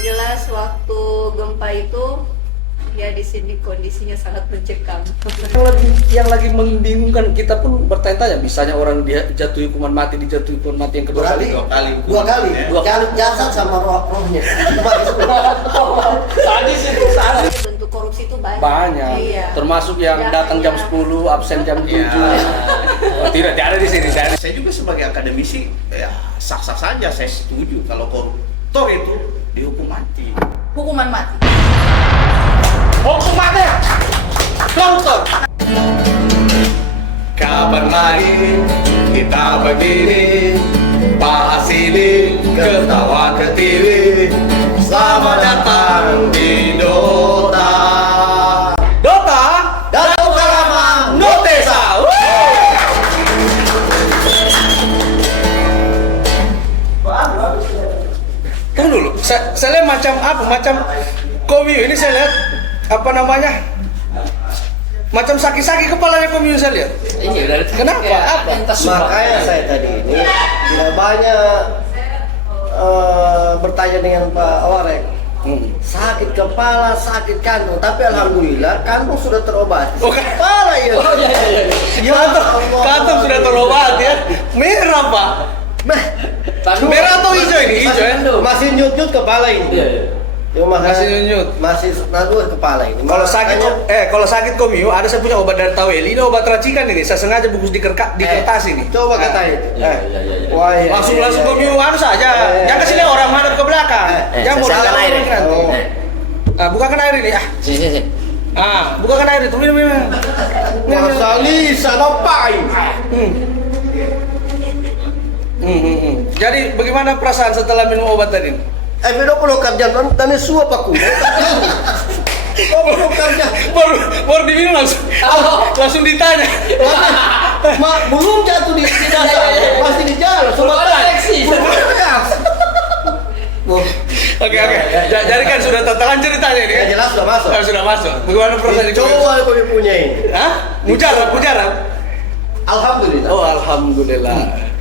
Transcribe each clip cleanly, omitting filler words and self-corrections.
jelas waktu gempa itu ya di sini kondisinya sangat mencekam. Yang lagi membingungkan kita pun bertanya-tanya, misalnya orang dia jatuhi hukuman mati, dijatuhi hukuman mati yang kedua kali. Dua kali. Jasad sama rohnya. Sadis itu, sadis. Bentuk korupsi itu banyak. Banyak. Iya. Termasuk yang Ya, datang jam iya. 10, absen jam 7. Oh, tidak ada di sini. Saya juga sebagai akademisi ya sah-sah saja, saya setuju kalau koruptor itu dihukum mati. Hukuman mati. Hukum mati! Koruptor! Kapan lagi kita berdiri, bahas ini, ketawa ke TV. Selamat datang di Dota. Dota! Dato Karama Notesa. Tunggu dulu, saya lihat macam apa? Macam komio ini saya lihat apa namanya? Macam sakit-sakit kepalanya komio saya lihat. Iya, Kenapa? Apa? Makanya saya tadi ini tidak banyak bertanya dengan Pak Warek. Sakit kepala, sakit kantong, tapi alhamdulillah kantong sudah terobati. Oh, Kepala ya. Kantong sudah terobati ya. Merah Pak. Merah atau hijau ini? Hijau ya? Masih nyut-nyut kepala ini. Iya. Masih nyut-nyut. Masih nadu kepala ini. Kalau sakit, kalau sakit komio, ada saya punya obat dari Taweli. Ini obat racikan ini. Saya sengaja bungkus di kertas ini. Coba kata itu. Wah, iya, Langsung iya, langsung iya. komio anu saja. Jangan kasih lihat orang madep ke belakang. Jangan mau siapkan air. Nah, bukakan air ini. Sini. Bukakan air itu. Minum. Masali sanopai. Jadi bagaimana perasaan setelah minum obat tadi? Vino perlu kerja dan suap aku. Oh, perlu kerja. Baru diminum langsung ditanya. Belum jatuh di dasar, masih di jalan. Sudah koleksi. Oke. Jadi kan sudah terlanjur ceritanya ini. Ya jelas sudah masuk. Sudah masuk. Bagaimana perasaan itu? Coba aku punya ini. Hah? Mujarab. Alhamdulillah. Oh, alhamdulillah.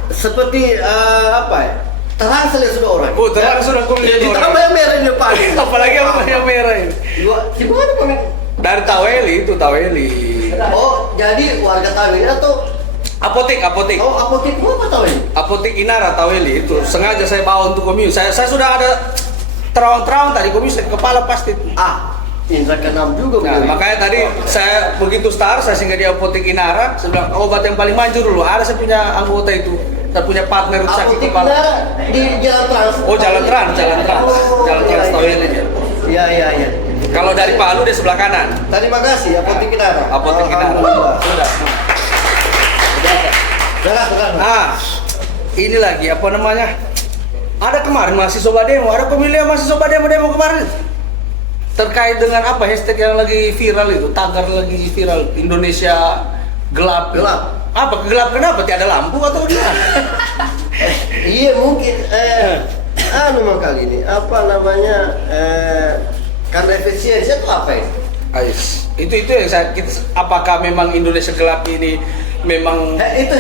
Seperti apa ya? Terang sekali sudah orang. Oh, terang sudah kulihat orang. Ditambah yang merah di depan. Apalagi yang merah ini. Gimana Pak? Dari Taweli itu Taweli. Oh, jadi warga Taweli atau Apotek. oh apotek apa Taweli? Apotek Inara Taweli itu sengaja saya bawa untuk komio. Saya sudah ada terang tadi komio kepala pasti. Indra keenam juga. Nah, makanya tadi saya begitu start saya singgah di Apotek Inara, saya bilang obat yang paling manjur dulu. Ada saya punya anggota itu, saya punya partner sakit Apotek kepala. Inara di Jalan Trans. Oh, Jalan Trans Taweli dia. Iya. Kalau dari Palu dia sebelah kanan. Terima kasih Apotek Inara. Apotek Inara. Alhamdulillah. Sudah. Ini lagi apa namanya? Ada kemarin mahasiswa demo, ada pemilihan mahasiswa demo kemarin. Terkait dengan apa hashtag yang lagi viral itu, tagar lagi viral Indonesia gelap. Apa gelap kenapa? Tiada lampu atau gimana? Iya mungkin memang kali ini apa namanya karena efisiensi itu apa ya? Ais. Itu yang saya apakah memang Indonesia gelap ini memang Itu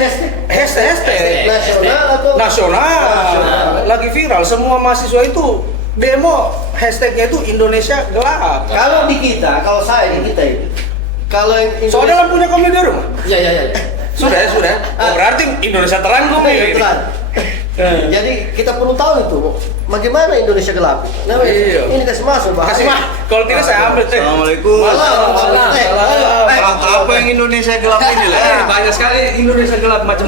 hashtag nasional atau nasional lagi viral, semua mahasiswa itu demo hashtagnya itu Indonesia gelap. Kalau di kita, kalau saya di kita itu, kalau yang Soalnya lampunya kamu di rumah? Iya. Sudah. Oh, berarti Indonesia terang dong ini. Jadi kita perlu tahu itu, bagaimana Indonesia gelap. Nah, Iya. ini kasih masuk bahaya. Kasih mah, kalau tidak saya ambil teh. Assalamualaikum. Apa yang Indonesia gelap ini lah? Banyak sekali Indonesia gelap macam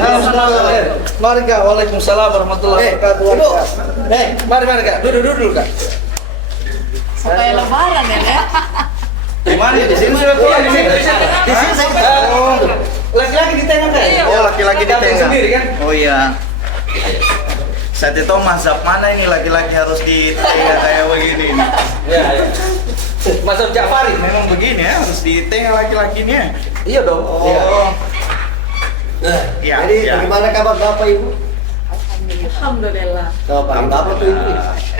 Mari Kak, Waalaikumsalam warahmatullahi wabarakatuh. Mari Kak, duduk dulu Kak. Supaya lebaran ya. Di mana Di sini sudah punya di sini. Di sini saya Laki-laki di tengah kan? Oh, laki-laki di tengah. Sendiri kan? Oh iya. Saya tidak tahu mazhab mana ini laki-laki harus di tengah kayak begini. Iya. Mazhab Ja'fari. Memang begini ya, harus di tengah laki-lakinya. Iya dong. Oh. Iya. Jadi bagaimana kabar Bapak Ibu? Alhamdulillah. Bapak tuh Ibu.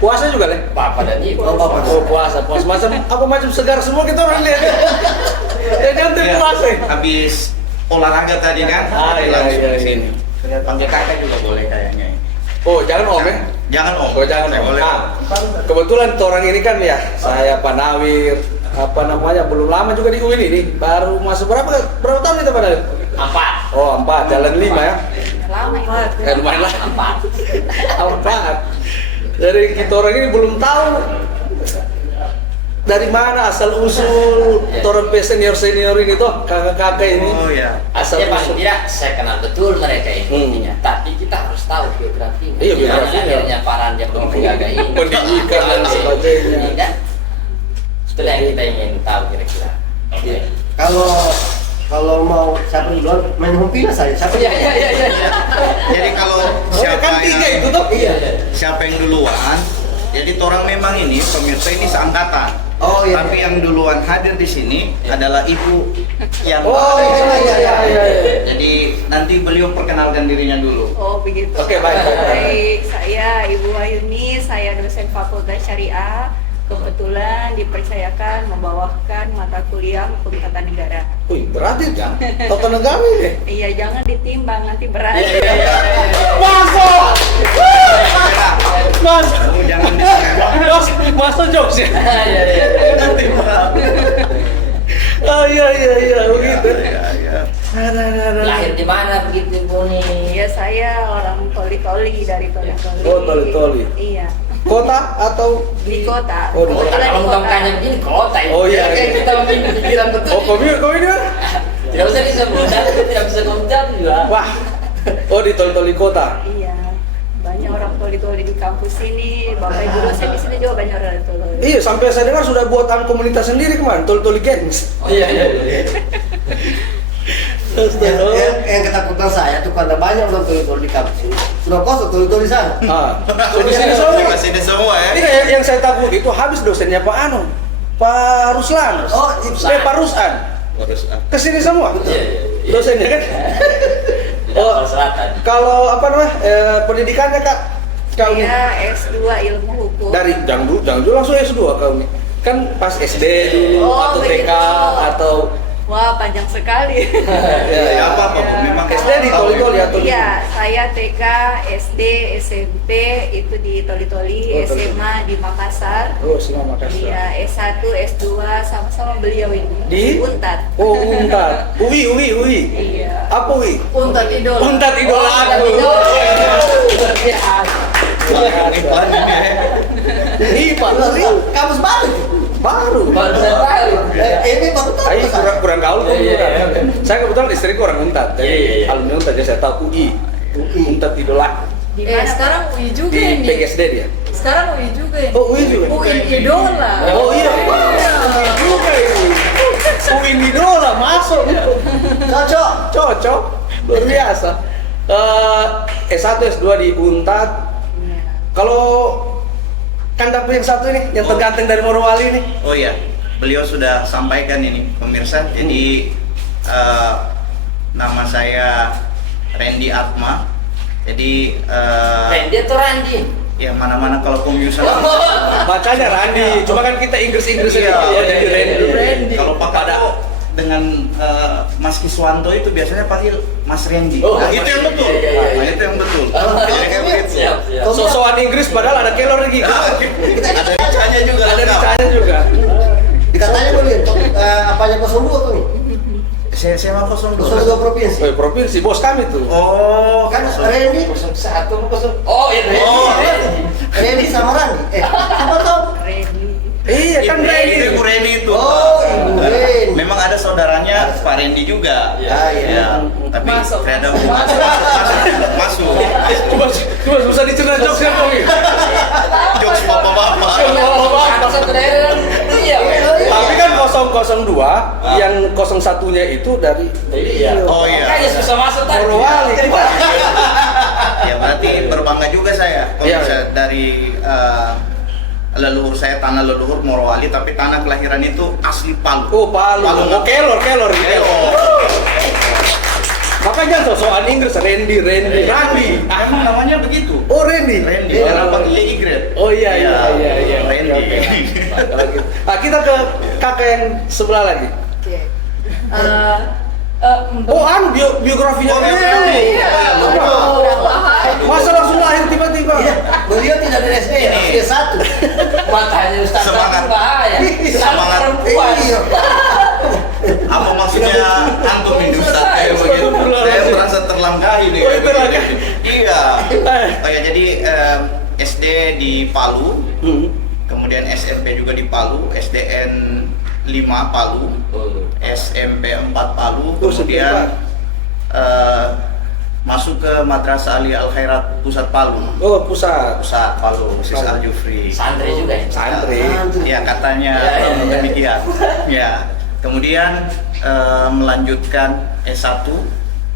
Puasa juga, Le? Bapak dan Ibu. Oh, puasa. Macam apa macam segar semua kita orang lihat. Ya jangan Iya. puasa. Habis olahraga tadi kan? Iya. Langsung ke sini. Panggil kakak juga boleh kayaknya. Oh, jangan Om ya. Jangan Om. Oh jangan Saya Om. boleh. Nah, kebetulan orang ini kan ya, saya Pak Nawir, apa namanya, belum lama juga di UIN ini, baru masuk berapa tahun itu Pak Nawir? 4. Oh 4, jalan 5 ya? Lama itu. Lumayan lah. 4. Jadi kita orang ini belum tahu dari mana asal usul orang senior ini tuh, kakak-kakak ini. Oh ya. Asal Artinya paling usul. tidak saya kenal betul mereka ini intinya. Tapi kita harus tahu biografinya. Iya, Gimana biografinya. akhirnya Parandia Pempegaga ini. Pendidikan dan Oke. sebagainya. Ini kan? Itulah yang kita ingin tahu kira-kira. Oke. Kalau mau siapa duluan main humpina saya. Siapa Iya, iya, iya, iya. Jadi kalau Oh, siapa kan 3 yang itu tuh? Iya. siapa yang duluan, jadi orang memang ini pemirsa ini seangkatan. Oh, iya. Tapi yang duluan hadir di sini adalah ibu yang Oh iya. Jadi nanti beliau perkenalkan dirinya dulu. Oh begitu. Oke, baik. Saya Ibu Ayuni, saya dosen Fakultas Syariah. Kebetulan dipercayakan membawakan mata kuliah Hukum Tata Negara. Wih, berarti kan? Tata negara ini. Iya, jangan ditimbang nanti berat. Masuk! Mas! Kamu jangan disengah. Masuk jokes ya? Iya, iya. Nanti berat. Oh iya, begitu. Ya. Lahir di mana begitu Bu nih? Iya, saya orang Toli-Toli dari Toli-Toli. Oh, Toli-Toli. Iya, Kota atau di kota. Oh, di Kota, Kebetulan kalau di muka-mukanya begini kota itu. Oh, iya, Kayak iya. kita memiliki pikiran betul. Oh, kau ini? Tidak usah disebut, tidak bisa komentar juga. Wah. Oh, di Toli-Toli kota. Iya, banyak orang Toli-Toli di kampus ini. Bapak Ibu dosen di sini juga banyak orang Toli. Iya, sampai saya dengar sudah buat komunitas sendiri kemarin, Toli-Toli Gangs. Oh iya, iya, iya. yang ketakutan saya tuh karena banyak orang tuli-tuli di kampus ini. Sudah kosong tuli-tuli di sana. So, di sini semua. Masih di semua ya. Ini yang saya takut itu habis dosennya Pak Anu, Pak Ruslan. Oh, Pak Ruslan. Harus Kesini semua. Iya, iya. Dosennya kan. Oh, selatan. Kalau apa namanya pendidikannya Kak? Kau ini Saya S2 Ilmu Hukum. dari jangan dulu langsung S2 kau ini. Kan pas SD dulu Oh, atau TK begitu. atau Wah, panjang sekali. Ya, apa memang SD di Toli-Toli atau di Iya, saya TK, SD, SMP itu di Toli-Toli, Oh, Toli-Toli. SMA di Makassar. Oh, semua Makassar. Iya, S1, S2 sama-sama beliau ini. Di Untat. Oh, Untat. UI. Iya. Apa UI? Untat idola. Untat idola aku. iklan ini ya. IPA. Kampus baru tuh. Baru. Baru saya tahu. Ini baru tahu. Ayo kurang gaul kok Iya, iya, bukan. Saya kebetulan istriku orang Untat. Iya, iya, Jadi iya. alumni Untat jadi saya tahu UI. Untat idola. Di mana Sekarang UI juga Di ini. PGSD dia. Sekarang UI juga ini. Oh, UI juga. UI idola. Oh iya. UI juga ini. UI idola masuk. Cocok. Luar biasa. S1 S2 di Untat. Iya. Kalau kandaku yang satu ini, yang terganteng dari Morowali ini. Oh iya, beliau sudah sampaikan ini pemirsa. Jadi nama saya Randy Atma. Jadi Randy atau Randi? ya mana-mana kalau komputer. Bacanya Randi, cuma kan kita Inggris-Inggris Iya, oh, jadi Randy. Kalau Pak Kado dengan Mas Kiswanto itu biasanya panggil Mas Randy. Oh, nah, Mas itu yang betul. Randy. Nah, itu yang betul. Jadi kayak begitu. Siap, siap. Sosokan Inggris padahal ada kelor lagi. Ada bicanya juga. Ada lengkap. bicanya juga. Dikatanya boleh apanya 02 tuh nih. Saya mau 02. 02 provinsi. Oh, provinsi bos kami tuh. Oh, Kan Randy, 01 Oh, iya. Oh. Randy sama Randy. Siapa tahu? Ready. Iya kan Itu Randy. Ibu Reni itu. Oh, Ibu Reni. Memang ada saudaranya Pak Randy juga. Ya, iya. Ya, tapi Masuk. saya ada masuk. Cuma susah dicerna jokesnya kok gitu. Jokes bapak-bapak. Satu daerah. Iya. Tapi kan 002 yang 01-nya itu dari Iya. Oh iya. Makanya susah masuk tadi. Morowali kita. Ya berarti berbangga juga saya kalau Iya, bisa iya. dari leluhur saya, tanah leluhur Morowali, tapi tanah kelahiran itu asli Palu. Oh, Palu. Oh, kelor gitu. Kelor. Makanya sosokan Inggris Randy. Emang namanya begitu. Oh, Randy. Randy. Orang panggilnya Igret. Oh iya. Randy. Oke. Kalau gitu. Nah, kita ke kakak yang sebelah lagi. Oke. Untuk Oh, biografinya Oh, Randy. biografi. Iya, Apa? beberapa hal Masa langsung lahir tiba-tiba? Iya, beliau tidak dari SD ya, SD 1. Makanya Ustaz Semangat. itu bahaya. Semangat. Perempuan. Iya. Apa maksudnya antum ini Ustaz? Kayak begitu. Saya merasa terlangkahi nih. Oh, terlangkahi. Iya. Oh ya, jadi SD di Palu, kemudian SMP juga di Palu, SDN 5 Palu, SMP 4 Palu, kemudian masuk ke Madrasah Ali Al Khairat Pusat Palu. Oh, pusat. Pusat Palu, Sis Al Jufri. Santri juga ya. Santri. Ya katanya Ya. demikian. Ya. Kemudian melanjutkan S1,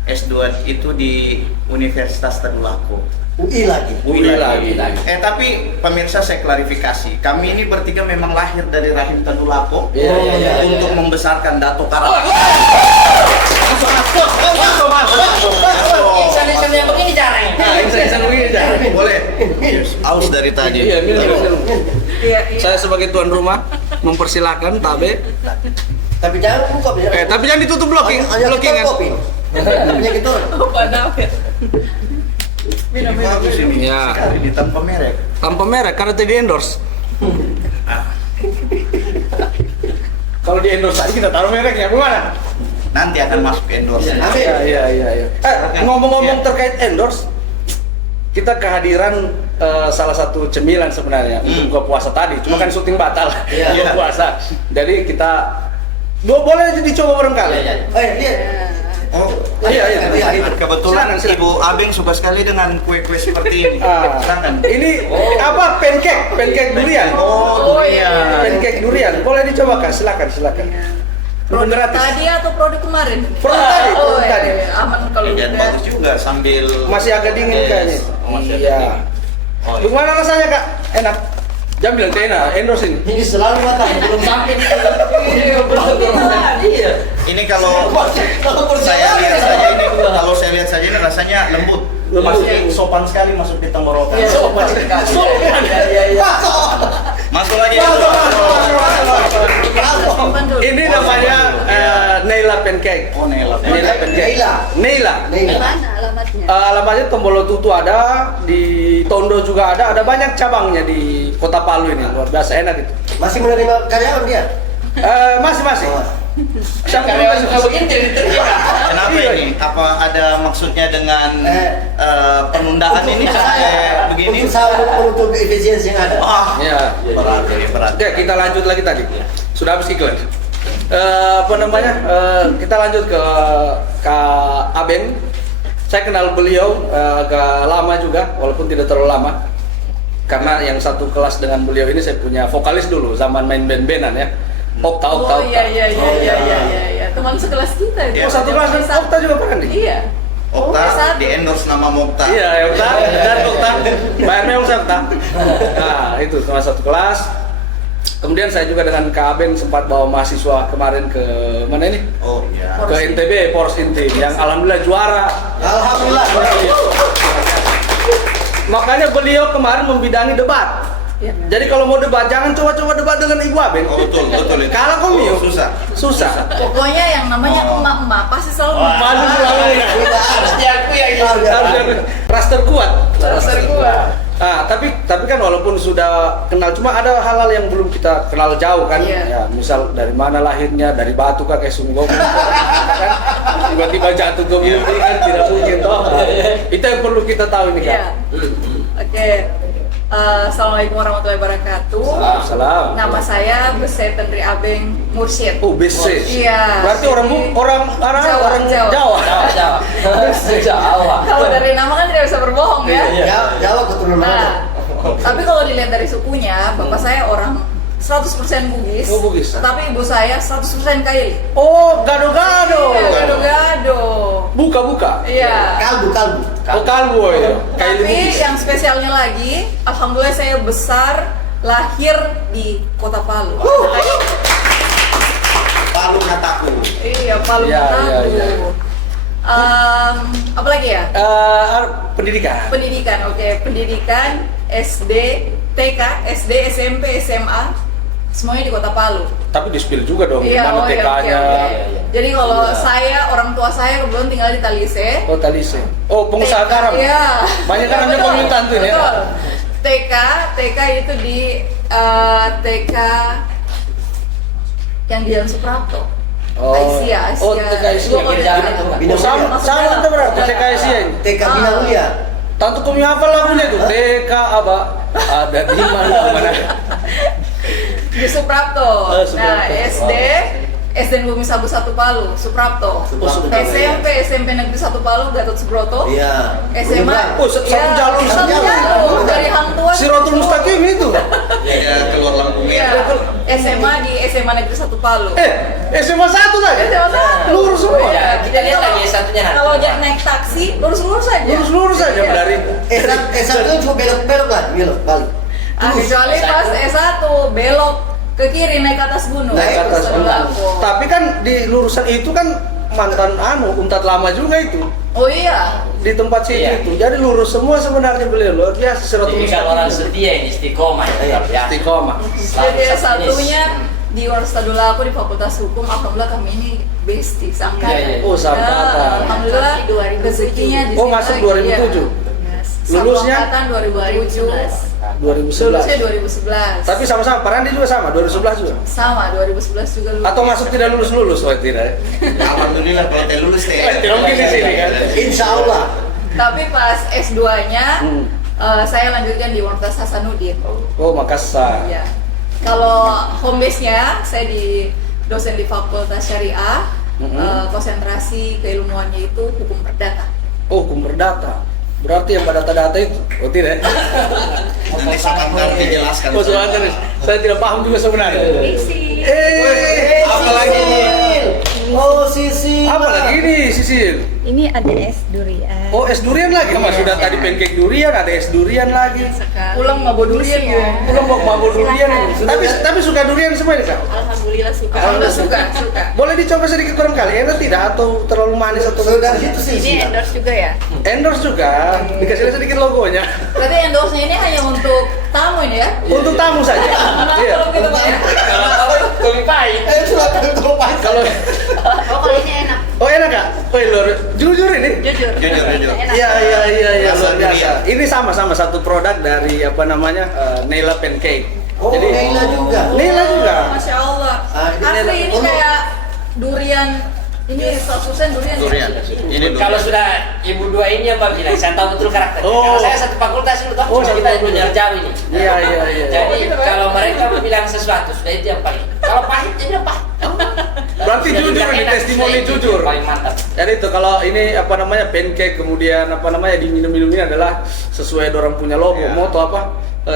S2 itu di Universitas Tadulako. UI lagi. UI lagi. Tapi pemirsa saya klarifikasi, kami ini bertiga memang lahir dari rahim Tadulako Iya. untuk membesarkan Dato Karang. Insan-insan yang begini caranya. Insan-insan begini dah. Boleh? Aus dari tadi. Iya, minum. Iya, iya. Saya sebagai tuan rumah mempersilahkan Tabe. Tapi jangan buka. Tapi jangan ditutup blocking, blockingan. kopi. Penyakit orang. Apa namanya? Ini bagus ini. Ya. Sekali di tanpa merek. Tanpa merek karena tidak endorse. Kalau di endorse aja kita taruh mereknya, gimana? Nanti akan masuk endorse. Amin. Iya. Ngomong-ngomong terkait endorse, kita kehadiran salah satu cemilan sebenarnya untuk buka puasa tadi. Cuma kan syuting batal Iya. buka puasa. Jadi kita boleh aja dicoba barangkali. Lihat. Oh, Iya. kebetulan Silakan. Ibu Abeng suka sekali dengan kue-kue seperti ini. Silakan. Ini apa? Pancake durian. Oh, iya. Pancake durian. Boleh dicoba Kak? Silakan. Produk Gratis. tadi atau produk kemarin? Produk tadi. Aman kalau Dan udah. bagus juga sambil Masih agak dingin kayaknya. Oh, masih agak Iya. dingin. Oh, iya. Gimana rasanya Kak? Enak. Jangan bilang enak, endorse ini. Ini selalu matang. Belum sampai. Iya. Ini kalau saya lihat saja ini, kalau saya lihat saja ini rasanya lembut. Masih sopan sekali masuk di tenggorokan. Iya, sopan sekali. Iya. Masuk lagi. Simpan dulu. Ini namanya Neila Pancake. Oh, Nela. Neila Pancake. Neila. Neila. Mana alamatnya? Alamatnya Tombolo Tutu ada, di Tondo juga ada banyak cabangnya di Kota Palu ini. Luar biasa enak itu. Masih menerima karyawan dia? Masih. Siapa yang Karyawan masih suka begini diterima. Kenapa Iya. ini? Apa ada maksudnya dengan penundaan ini Untuk sampai begini? Untuk saya menutupi efisiensi yang ada. Wah, Ya. berat ini berat. Oke, kita lanjut lagi tadi. Sudah habis iklan. Kita lanjut ke Kak Abeng. Saya kenal beliau agak lama juga, walaupun tidak terlalu lama. Karena yang satu kelas dengan beliau ini saya punya vokalis dulu, zaman main band-bandan ya. Okta. Oh iya. Teman sekelas kita itu. Oh, satu kelas dengan Okta juga pernah nih? Iya. Okta satu. di endorse nama Mokta. Iya, Okta dan Okta. Bayarnya Okta. Nah, itu sama satu kelas. Kemudian saya juga dengan Kak Abeng sempat bawa mahasiswa kemarin ke mana ini? Oh iya. Ke NTB, Poros Intim, yang alhamdulillah juara. Alhamdulillah. Makanya beliau kemarin membidangi debat. Iya. Jadi kalau mau debat, jangan coba-coba debat dengan Ibu Abeng. Oh, betul itu. Kalau kau Mio, susah. Pokoknya yang namanya emak-emak pasti selalu Malu selalu. Harus diakui ya. Ras terkuat. Dasar gua. Tapi kan walaupun sudah kenal, cuma ada hal-hal yang belum kita kenal jauh kan. Iya. Ya, misal dari mana lahirnya, dari batu kah kayak sungguh. Kan? Tiba-tiba jatuh ke bumi kan tidak mungkin toh. Itu yang perlu kita tahu ini Iya. kan. Oke. Assalamualaikum warahmatullahi wabarakatuh. Salam. Nama saya Bese Tendri Abeng Mursyid. Oh, BC. Iya. Berarti orang Jawa. Jawa. Kalau dari nama kan tidak bisa berbohong ya. Jawa keturunan mana? Nah, tapi kalau dilihat dari sukunya, bapak saya orang 100% Bugis. Oh, Bugis. Tapi ibu saya 100% Kaili. Oh, gado-gado. Iya, gado-gado. Buka. Iya. Kalbu. Oh, kalbu ya. Kayak Tapi Bugis. yang spesialnya lagi, alhamdulillah saya besar lahir di Kota Palu. Palu Nataku. Iya, Palu Iya, Nataku. iya. Apa lagi ya? Pendidikan. Pendidikan, oke. Pendidikan SD, TK, SD, SMP, SMA, semuanya di Kota Palu. Tapi di-spill juga dong, Iya, mana oh iya, TK-nya. oke, oke. Jadi kalau Iya. saya, orang tua saya kebetulan tinggal di Talise. Oh, Talise. Oh, pengusaha garam. Iya. Banyak kan namanya Betul, pemerintahan tuh ya. betul. TK itu di TK yang di Jalan Suprapto. Asia. Oh, TK Asia. Dua kode Jalan jalan. itu, Kak. Oh, sama itu berarti TK Asia ini. TK Bina Mulia. Tantu kami hafal lagunya itu. TK apa? Ada di mana? Di Suprapto. Suprapto. Nah, SD Bumi Sabu 1 Palu, Suprapto. Suprapto. SMP Negeri 1 Palu, Gatot Subroto. Iya. SMA. Oh, satu Iya, jalur, satu satu jalur. jalur dari Hang Tuah. Siratul Mustaqim itu. Ya keluar lampu Iya. merah. SMA di SMA Negeri 1 Palu. SMA 1 tadi. SMA 1. Lurus semua. Ya, kita lihat Kalau- lagi satunya. Kalau naik taksi, lurus-lurus aja. Lurus-lurus aja Iya. dari S1 itu cuma belok-belok lah, belok balik. Kecuali S1. pas S1 belok ke kiri naik ke atas gunung. Naik ke atas Terus gunung. Lampung. Tapi kan di lurusan itu kan mantan Untat lama juga itu. Oh iya. Di tempat situ Iya. itu. Jadi lurus semua sebenarnya beliau. Luar biasa Siratul Jadi kalau orang Mustaqim. setia ini istiqomah ya. Iya, Ya. Istiqomah. Jadi Selalu satunya di Universitas aku di Fakultas Hukum, alhamdulillah kami ini bestie seangkatan. Iya, iya. Oh, seangkatan. Alhamdulillah Masuk di 2007. rezekinya di Oh, situ masuk lagi, 2007. iya. Lulusnya? Satu angkatan 2007. 2011. Lulusnya 2011. Tapi sama-sama, Parandi juga sama, 2011 juga. Sama 2011 juga lulus. Atau masuk tidak lulus-lulus, oh tidak. Alhamdulillah kalau teh lulus teh. Tidak mungkin di sini kan. Insya Allah. Tapi pas S2-nya Hmm. saya lanjutkan di Universitas Hasanuddin. Oh, Makassar. Iya. Kalau home base-nya saya di dosen di Fakultas Syariah, konsentrasi keilmuannya itu hukum perdata. Oh, hukum perdata. Berarti yang pada data-data itu? Oh tidak. Nanti sebentar dijelaskan. Oh sebentar, saya tidak paham juga sebenarnya. Misi. Apa lagi? Oh, Sisi. Apa lagi nih, Sisil? Ini ada es durian. Oh, es durian lagi. Mas sudah tadi pancake durian, ada es durian lagi. Sekali. Pulang mabok durian ya. Pulang mau mabuk durian. Silakan. Tapi suka durian semua ini, Kak? Alhamdulillah suka. Alhamdulillah suka. Boleh dicoba sedikit barangkali, enak tidak? Atau terlalu manis atau Saudara itu sih. Ini endorse juga ya? endorse juga, dikasih lihat sedikit logonya. Berarti endorse-nya ini hanya untuk tamu ini ya? Untuk tamu saja. Nah, Iya. kalau gitu Pak ya. Kalau tahu lebih pahit. Sudah terlupa. Kalau Oh kalau ini enak. oh enak Kak? Oh luar jujur ini. Jujur. Jujur. Enak. Iya Rasa luar biasa. durian. Ini sama-sama satu produk dari apa namanya Naila Pancake. Oh, Naila juga. Naila juga. Masya Allah. Ah, ini Asli enak. ini kayak durian. Ini 100% durian. Durian. Ini Kalau durian. sudah ibu dua ini yang Pak bilang, saya tahu betul karakter. Oh. Kalau saya satu fakultas itu tahu, Oh, satu kita fakultas. belajar jauh ini. Iya. Jadi gitu, Pak. kalau mereka bilang sesuatu sudah itu yang paling. Kalau pahit dia bilang pahit. Berarti Sudah jujur dibilang ini enak, testimoni sudah itu jujur. Paling mantap. Jadi itu kalau ini apa namanya pancake kemudian apa namanya diminum-minum ini adalah sesuai orang punya logo Iya. moto apa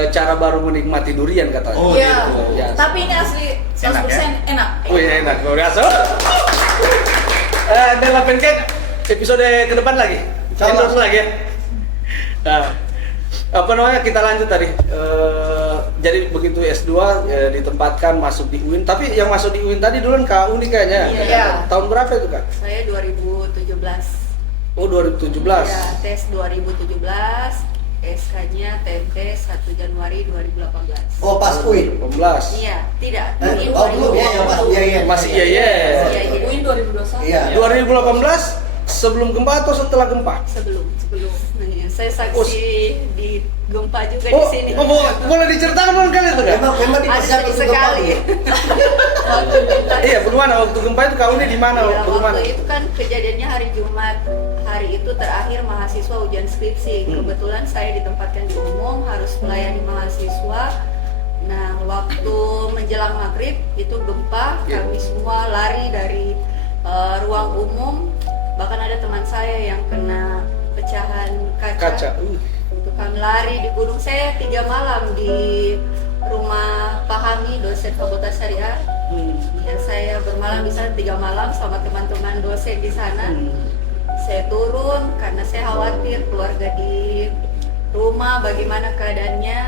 cara baru menikmati durian katanya. Oh, Iya. gitu. Iya. Tapi ini asli 100% enak. Wih enak luar biasa. Naila Pancake episode ke depan lagi. Sama. Endorse lagi ya. Nah, apa namanya kita lanjut tadi. Jadi begitu S2 ditempatkan masuk di UIN. Tapi yang masuk di UIN tadi duluan Kak Uni kayaknya. Iya. Tahun berapa itu Kak? Saya 2017. Oh 2017. Ya, tes 2017. SK-nya TT 1 Januari 2018. Oh, pas UIN. 18. Iya, tidak. Oh, belum ya, ya, Mas. Iya, iya. Masih iya. Iya, iya. UIN 2021. Iya. 2018 sebelum gempa atau setelah gempa? Sebelum. Iya, saya saksi di gempa juga di sini. Boleh diceritakan dong kali itu Kak? Memang Ada dipersiapkan sedih untuk sekali. gempa. Waktu gempa. Iya, bagaimana waktu gempa itu Kak Uni di mana? Ya, Bagaimana? waktu itu kan kejadiannya hari Jumat. Hari itu terakhir mahasiswa ujian skripsi. Kebetulan saya ditempatkan di umum, harus melayani mahasiswa. Nah, waktu menjelang maghrib itu gempa, Ya. kami semua lari dari ruang umum. Bahkan ada teman saya yang kena pecahan Kaca. Untuk kami lari di gunung. Saya 3 malam di rumah Pahami, dosen Fakultas Syariah. Ya, saya bermalam di sana 3 malam sama teman-teman dosen di sana. Saya turun karena saya khawatir keluarga di rumah bagaimana keadaannya.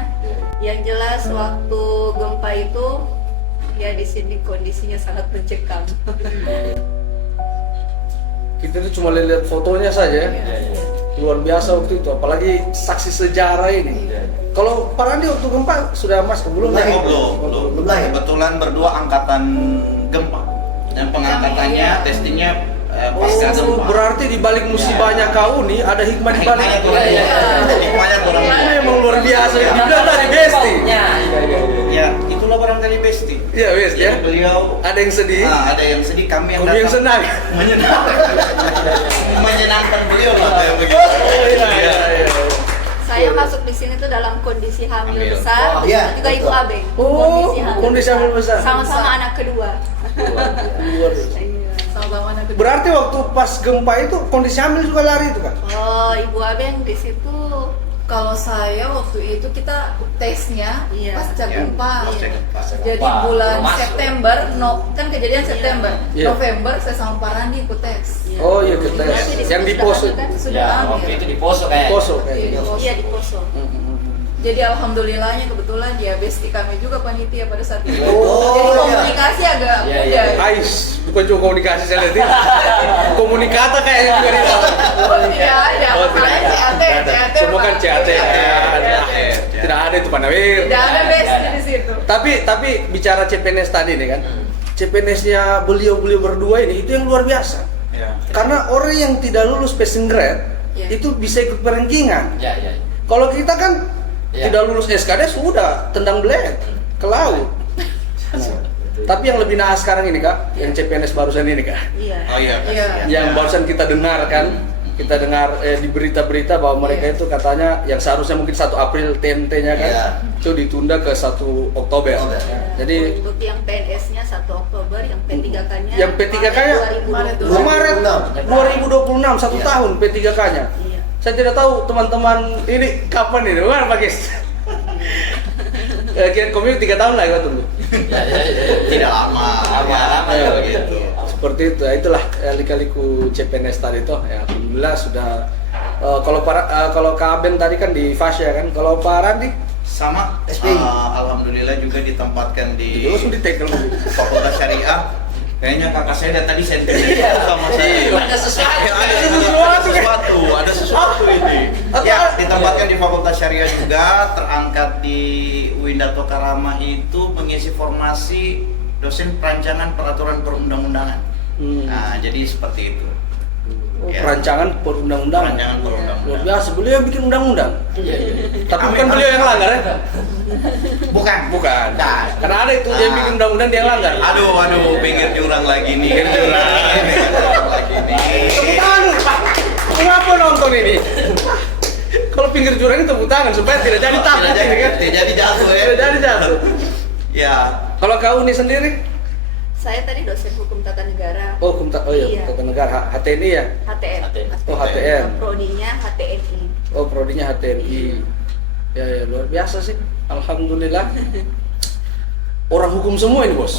Yang jelas waktu gempa itu ya di sini kondisinya sangat mencekam. Kita tuh cuma lihat fotonya saja. Ya. luar biasa waktu itu, apalagi saksi sejarah ini. Kalau Pak Randi waktu gempa sudah mas belum? Lahir. Belum. Lahir. Kebetulan berdua angkatan gempa. Dan pengangkatannya, testingnya pasca Oh, gempa. berarti di balik musibahnya kau nih ada hikmah di balik. Hikmahnya kurang Ini memang luar biasa. Dibilang tadi besti. Ya, itulah barangkali Besti. Iya besti ya. Jadi beliau Ada yang sedih, ada yang sedih, kami yang kami yang datang senang. menyenangkan beliau lah kayak begitu. Oh, iya. Saya masuk di sini tuh dalam kondisi hamil Hamil. besar, Iya, juga ibu betul. Abeng. Oh, kondisi hamil besar. Sama-sama anak kedua. Luar biasa. Iya. Sama-sama anak kedua. Berarti waktu pas gempa itu kondisi hamil juga lari itu kan? Oh, ibu Abeng di situ. Kalau saya waktu itu kita tesnya Iya. pasca Ya, gempa. pasca gempa. Jadi Wah, bulan belum masuk. September, kan kejadian Iya. September. Iya. November saya sama Pak Randi ikut tes. Iya. Oh iya kita Berarti di yang situ di sudah poso. hamil kan? Sudah Ya, hamil. waktu itu di Poso kayak. Poso Iya, kayaknya. di Poso. Iya di Poso. Jadi alhamdulillahnya kebetulan ya besti kami juga panitia pada saat itu. Oh, Jadi iya. komunikasi agak Iya, mudah. iya. Ais, bukan cuma komunikasi saya lihat ini. Komunikata kayaknya juga di dalam. Oh tidak ada, Oh, makanya tidak CAT, ada. CAT. Semua kan CAT. Tidak ada itu Panawir. Tidak ada besti di situ. Tapi bicara CPNS tadi nih kan. CPNS-nya beliau berdua ini itu yang luar biasa. Ya. Karena orang yang tidak lulus passing grade Iya. itu bisa ikut perankingan. Ya, ya. Kalau kita kan Iya. tidak lulus SKD sudah tendang bled ke laut. Tapi yang lebih naas sekarang ini kak, yang CPNS barusan ini kak, Iya. Oh iya. Iya. yang barusan kita dengar kan, kita dengar di berita-berita bahwa mereka Iya. itu katanya yang seharusnya mungkin 1 April TNT-nya kan, Iya. itu ditunda ke 1 Oktober. Oktober. Jadi Bukti yang PNS-nya 1 Oktober, yang P3K-nya Yang P3K-nya Maret 2020. Maret 2026 1 Iya. tahun P3K-nya. Iya. Saya tidak tahu teman-teman ini kapan ini, bukan Pak Gis? Kian komik 3 tahun lagi tunggu. Ya, ya, ya. Tidak lama. Lama Ya, begitu. Seperti itu, ya, itulah lika-liku CPNS tadi itu. Ya, alhamdulillah sudah. Kalau Kak Aben tadi kan di fasya kan, kalau Pak Randi Sama, SPI. alhamdulillah juga ditempatkan di juga sudah tackle. Fakultas Syariah. Kayaknya kakak saya dari tadi sentimen sama saya. Ada sesuatu. Ada sesuatu ini. Ya, ditempatkan di Fakultas Syariah juga, terangkat di Windato Karamah itu mengisi formasi dosen perancangan peraturan perundang-undangan. Nah, jadi seperti itu. Ya. Perancangan perundang-undangan. Perancangan Luar perundang-undangan. biasa, beliau yang bikin undang-undang. Iya, iya. Tapi Amin, bukan beliau amin. yang langgar ya? Bukan. Nah, karena ada itu yang bikin undang-undang dia yang langgar. Aduh, pinggir jurang lagi nih. Pinggir jurang. Pinggir jurang lagi nih. Tepuk tangan, Pak. Kenapa nonton ini? Kalau pinggir jurang itu tepuk tangan supaya tidak jadi takut Tidak ini kan? jadi jatuh ya. Tidak jadi jatuh. Ya, Kalau kau ini sendiri? Saya tadi dosen hukum tata negara. Oh, iya, Iya. tata negara HTNI ya? HTN. Oh, HTN. Prodinya HTNI. Oh, prodinya HTNI. Ya, luar biasa sih. Alhamdulillah. Orang hukum semua ini, Bos.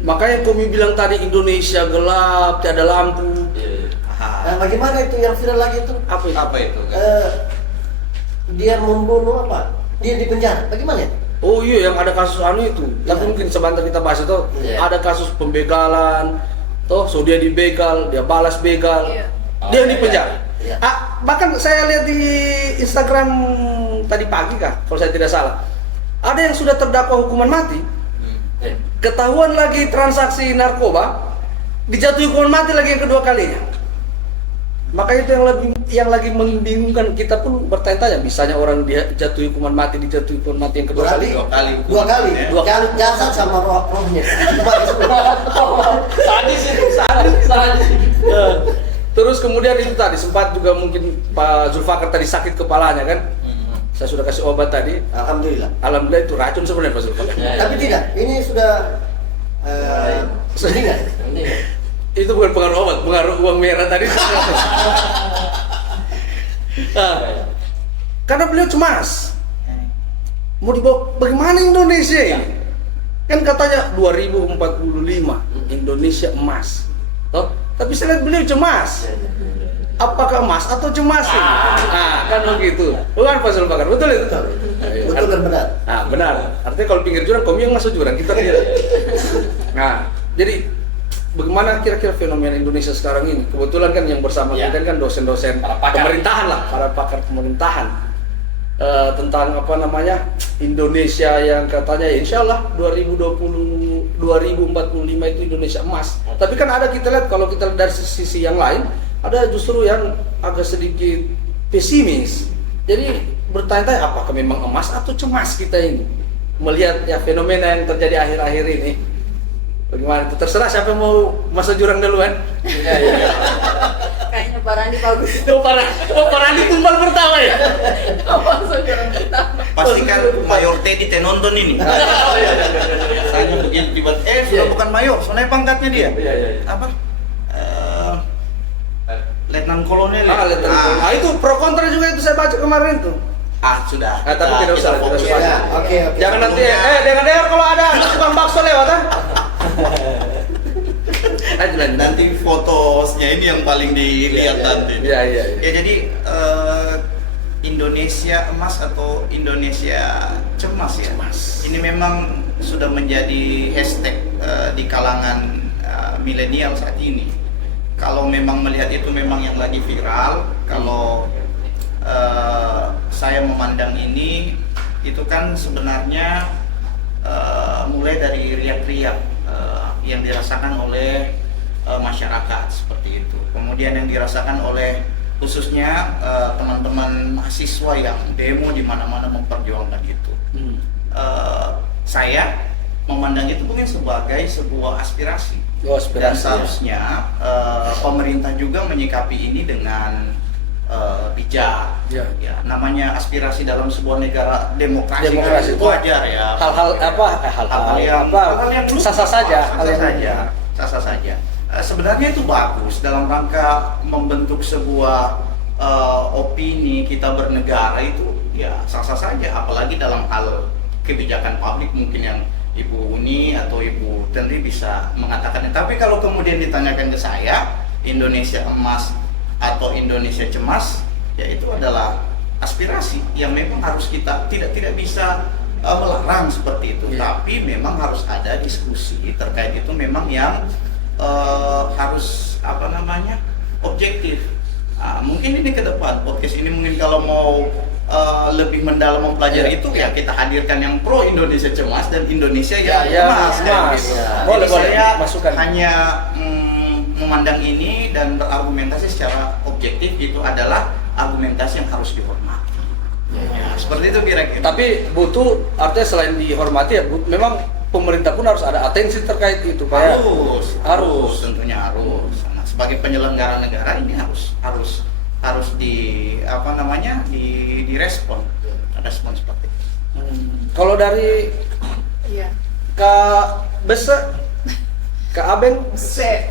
Makanya Komi bilang tadi Indonesia gelap, tiada lampu. Nah, bagaimana itu yang viral lagi itu? Apa itu? apa itu? Dia membunuh apa? Dia di penjara. Bagaimana itu? Oh iya, yang ada kasus anu itu. Tapi Iya. mungkin sebentar kita bahas itu. Iya. Ada kasus pembegalan. Toh, so dia dibegal, dia balas begal. Iya. Dia Oh, di iya, penjara. iya. Bahkan saya lihat di Instagram tadi pagi kah, kalau saya tidak salah. Ada yang sudah terdakwa hukuman mati, ketahuan lagi transaksi narkoba, dijatuhi hukuman mati lagi yang kedua kalinya. Maka itu yang lagi membingungkan, kita pun bertanya-tanya, bisanya orang dia jatuhi hukuman mati, dijatuhi hukuman mati yang kedua Dua kali. kali. Dua kali. Dua kali. Ya. Dua kali. Jasad sama rohnya. Sadis itu, sadis. Terus kemudian itu tadi sempat juga mungkin Pak Zulfakar tadi sakit kepalanya kan. Saya sudah kasih obat tadi. Alhamdulillah. Alhamdulillah itu racun sebenarnya Pak Zulfakar. Ya, Tapi tidak, ini sudah mendingan. Ini. Itu bukan pengaruh obat, pengaruh uang merah tadi. Nah, karena beliau cemas. Mau dibawa bagaimana Indonesia ini? Kan katanya 2045 Indonesia emas. Toh? Tapi saya lihat beliau cemas. Apakah emas atau cemas ini? Nah, kan begitu. Bukan Pak Zulfakar, betul itu? Betul dan benar. Nah, benar. Artinya kalau pinggir jurang, kami yang masuk jurang, kita tidak. Nah, jadi bagaimana kira-kira fenomena Indonesia sekarang ini? Kebetulan kan yang bersama Ya. kita kan dosen-dosen Para pakar. pemerintahan lah, para pakar pemerintahan. Tentang apa namanya Indonesia yang katanya insya Allah 2045 itu Indonesia emas. Tapi kan ada kita lihat kalau kita lihat dari sisi yang lain ada justru yang agak sedikit pesimis. Jadi bertanya-tanya apakah memang emas atau cemas kita ini melihat ya fenomena yang terjadi akhir-akhir ini. Bagaimana itu terserah siapa yang mau masuk jurang duluan. Kayaknya Pak Randi bagus. Pak Randi tumbal pertama ya. Masuk orang pertama. Pastikan Mayor Teddy teh nonton ini. Tanya begini tiba-tiba, sudah bukan mayor, soalnya pangkatnya dia. Iya. Apa? Letnan Kolonel. Nah, itu pro kontra juga itu saya baca kemarin tuh. Sudah. Tapi tidak usah, tidak fokus. usah. Ya, oke. Jangan nanti jangan dengar kalau ada tukang bakso lewat ah. Lanjut. Nanti fotonya ini yang paling dilihat nanti. Iya. Ya jadi Indonesia emas atau Indonesia cemas ya. Ini memang sudah menjadi hashtag di kalangan milenial saat ini. Kalau memang melihat itu memang yang lagi viral, kalau saya memandang ini itu kan sebenarnya mulai dari riak-riak yang dirasakan oleh masyarakat seperti itu. Kemudian yang dirasakan oleh khususnya teman-teman mahasiswa yang demo di mana-mana memperjuangkan itu. Saya memandang itu mungkin sebagai sebuah aspirasi. Dan seharusnya pemerintah juga menyikapi ini dengan bijak. Ya, namanya aspirasi dalam sebuah negara demokrasi Demokrasi itu wajar ya. Hal-hal yang sah-sah saja. Sah-sah saja. Sebenarnya itu bagus dalam rangka membentuk sebuah opini kita bernegara itu ya sah-sah saja, apalagi dalam hal kebijakan publik mungkin yang Ibu Uni atau Ibu Tenri bisa mengatakannya. Tapi kalau kemudian ditanyakan ke saya, Indonesia emas atau Indonesia cemas, ya itu adalah aspirasi yang memang harus kita tidak bisa melarang seperti itu. Tapi memang harus ada diskusi terkait itu memang yang harus objektif. Mungkin ini ke depan podcast ini mungkin kalau mau lebih mendalam mempelajari itu ya kita hadirkan yang pro Indonesia cemas dan Indonesia yang emas. Gitu. Boleh Saya masukkan. hanya memandang ini dan berargumentasi secara objektif itu adalah argumentasi yang harus dihormati. Ya, seperti itu kira-kira. Tapi butuh artinya selain dihormati ya memang pemerintah pun harus ada atensi terkait itu Pak. Harus tentunya harus. Nah, sebagai penyelenggara negara ini harus direspon. Respon seperti itu. Kalau dari Iya. Kak Abeng Bese.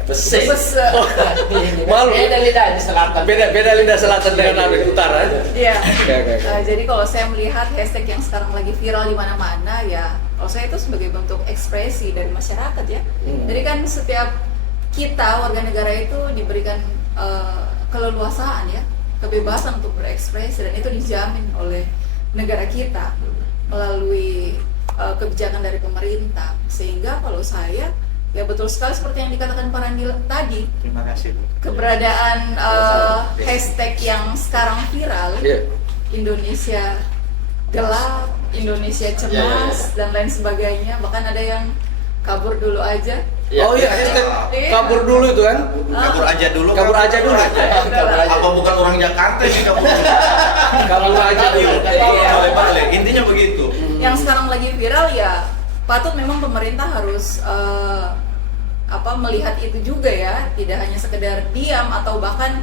Malu. Beda lidah di selatan. beda lidah selatan dengan Abeng utara. Iya. Oke. Jadi kalau saya melihat hashtag yang sekarang lagi viral di mana-mana ya, kalau saya itu sebagai bentuk ekspresi dari masyarakat ya. Jadi kan setiap kita warga negara itu diberikan keleluasaan ya, kebebasan untuk berekspresi dan itu dijamin oleh negara kita melalui kebijakan dari pemerintah. Sehingga kalau saya ya betul sekali seperti yang dikatakan Pak Randi tadi. Terima kasih, Bu. Keberadaan hashtag yang sekarang viral, Indonesia gelap, Indonesia cemas dan lain sebagainya. Bahkan ada yang kabur dulu aja. Oh iya, hashtag kabur dulu itu kan? Kabur aja dulu. Apa bukan orang Jakarta sih kabur? Kabur aja dulu. Balik. Intinya begitu. Yang sekarang lagi viral ya patut memang pemerintah harus melihat itu juga ya, tidak hanya sekedar diam atau bahkan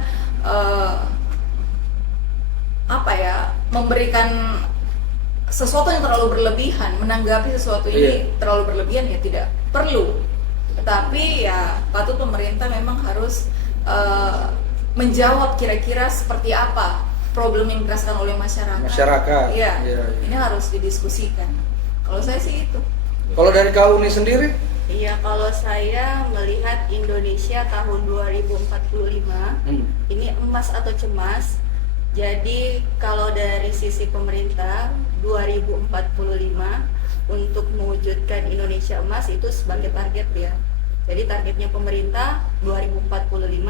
memberikan sesuatu yang terlalu berlebihan, menanggapi sesuatu ini terlalu berlebihan ya tidak perlu. Tetapi ya patut pemerintah memang harus menjawab kira-kira seperti apa problem yang dirasakan oleh masyarakat. Iya. Ini harus didiskusikan. Kalau saya sih itu. Kalau dari Kak Uni sendiri? Iya, kalau saya melihat Indonesia tahun 2045 ini emas atau cemas. Jadi kalau dari sisi pemerintah 2045 untuk mewujudkan Indonesia emas itu sebagai target ya. Jadi targetnya pemerintah 2045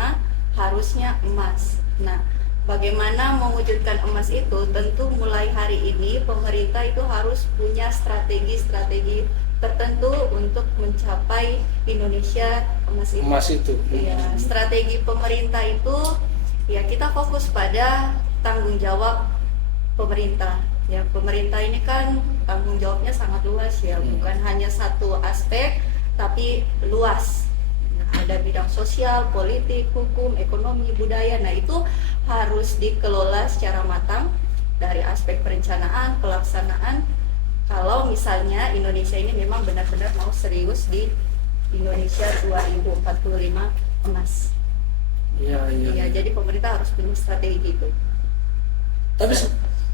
harusnya emas. Nah, bagaimana mewujudkan emas itu? Tentu mulai hari ini pemerintah itu harus punya strategi-strategi tertentu untuk mencapai Indonesia emas itu. Emas itu. Ya, strategi pemerintah itu ya kita fokus pada tanggung jawab pemerintah. Ya, pemerintah ini kan tanggung jawabnya sangat luas ya, bukan hanya satu aspek tapi luas. Nah, ada bidang sosial, politik, hukum, ekonomi, budaya. Nah, itu harus dikelola secara matang dari aspek perencanaan, pelaksanaan. Kalau misalnya Indonesia ini memang benar-benar mau serius di Indonesia 2045 emas. Iya, iya. Ya, jadi pemerintah harus punya strategi itu.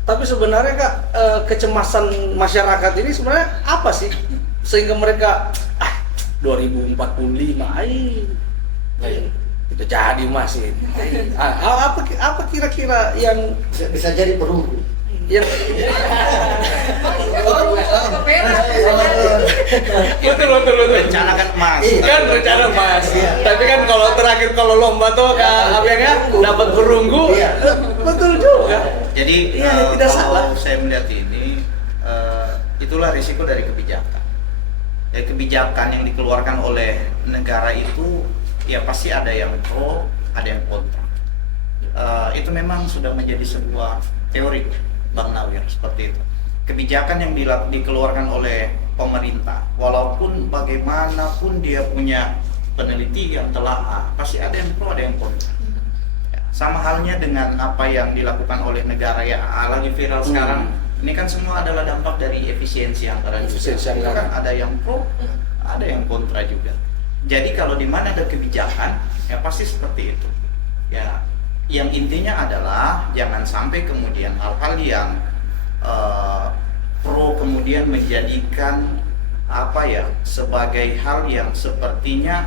Tapi sebenarnya Kak, kecemasan masyarakat ini sebenarnya apa sih sehingga mereka 2045 itu jadi Mas ini. Apa kira-kira yang Bisa jadi perunggu. yang betul. Rencana kan emas. Kan rencana Mas. Tapi kan kalau lomba tuh Kak Abengnya dapat perunggu. Iya. Betul juga. Jadi Iya, tidak kalau salah. saya melihat ini itulah risiko dari kebijakan. Ya, kebijakan yang dikeluarkan oleh negara itu ya pasti ada yang pro, ada yang kontra. Itu memang sudah menjadi sebuah teori, Bang Nawir, seperti itu. Kebijakan yang dikeluarkan oleh pemerintah, walaupun bagaimanapun dia punya penelitian, telaah, pasti ada yang pro, ada yang kontra. Ya, sama halnya dengan apa yang dilakukan oleh negara ya, lagi viral sekarang. Ini kan semua adalah dampak dari efisiensi anggaran. Efisiensi Itu anggaran. kan ada yang pro, ada yang kontra juga. Jadi kalau di mana ada kebijakan, ya pasti seperti itu. Ya, yang intinya adalah jangan sampai kemudian hal-hal yang pro kemudian menjadikan apa ya sebagai hal yang sepertinya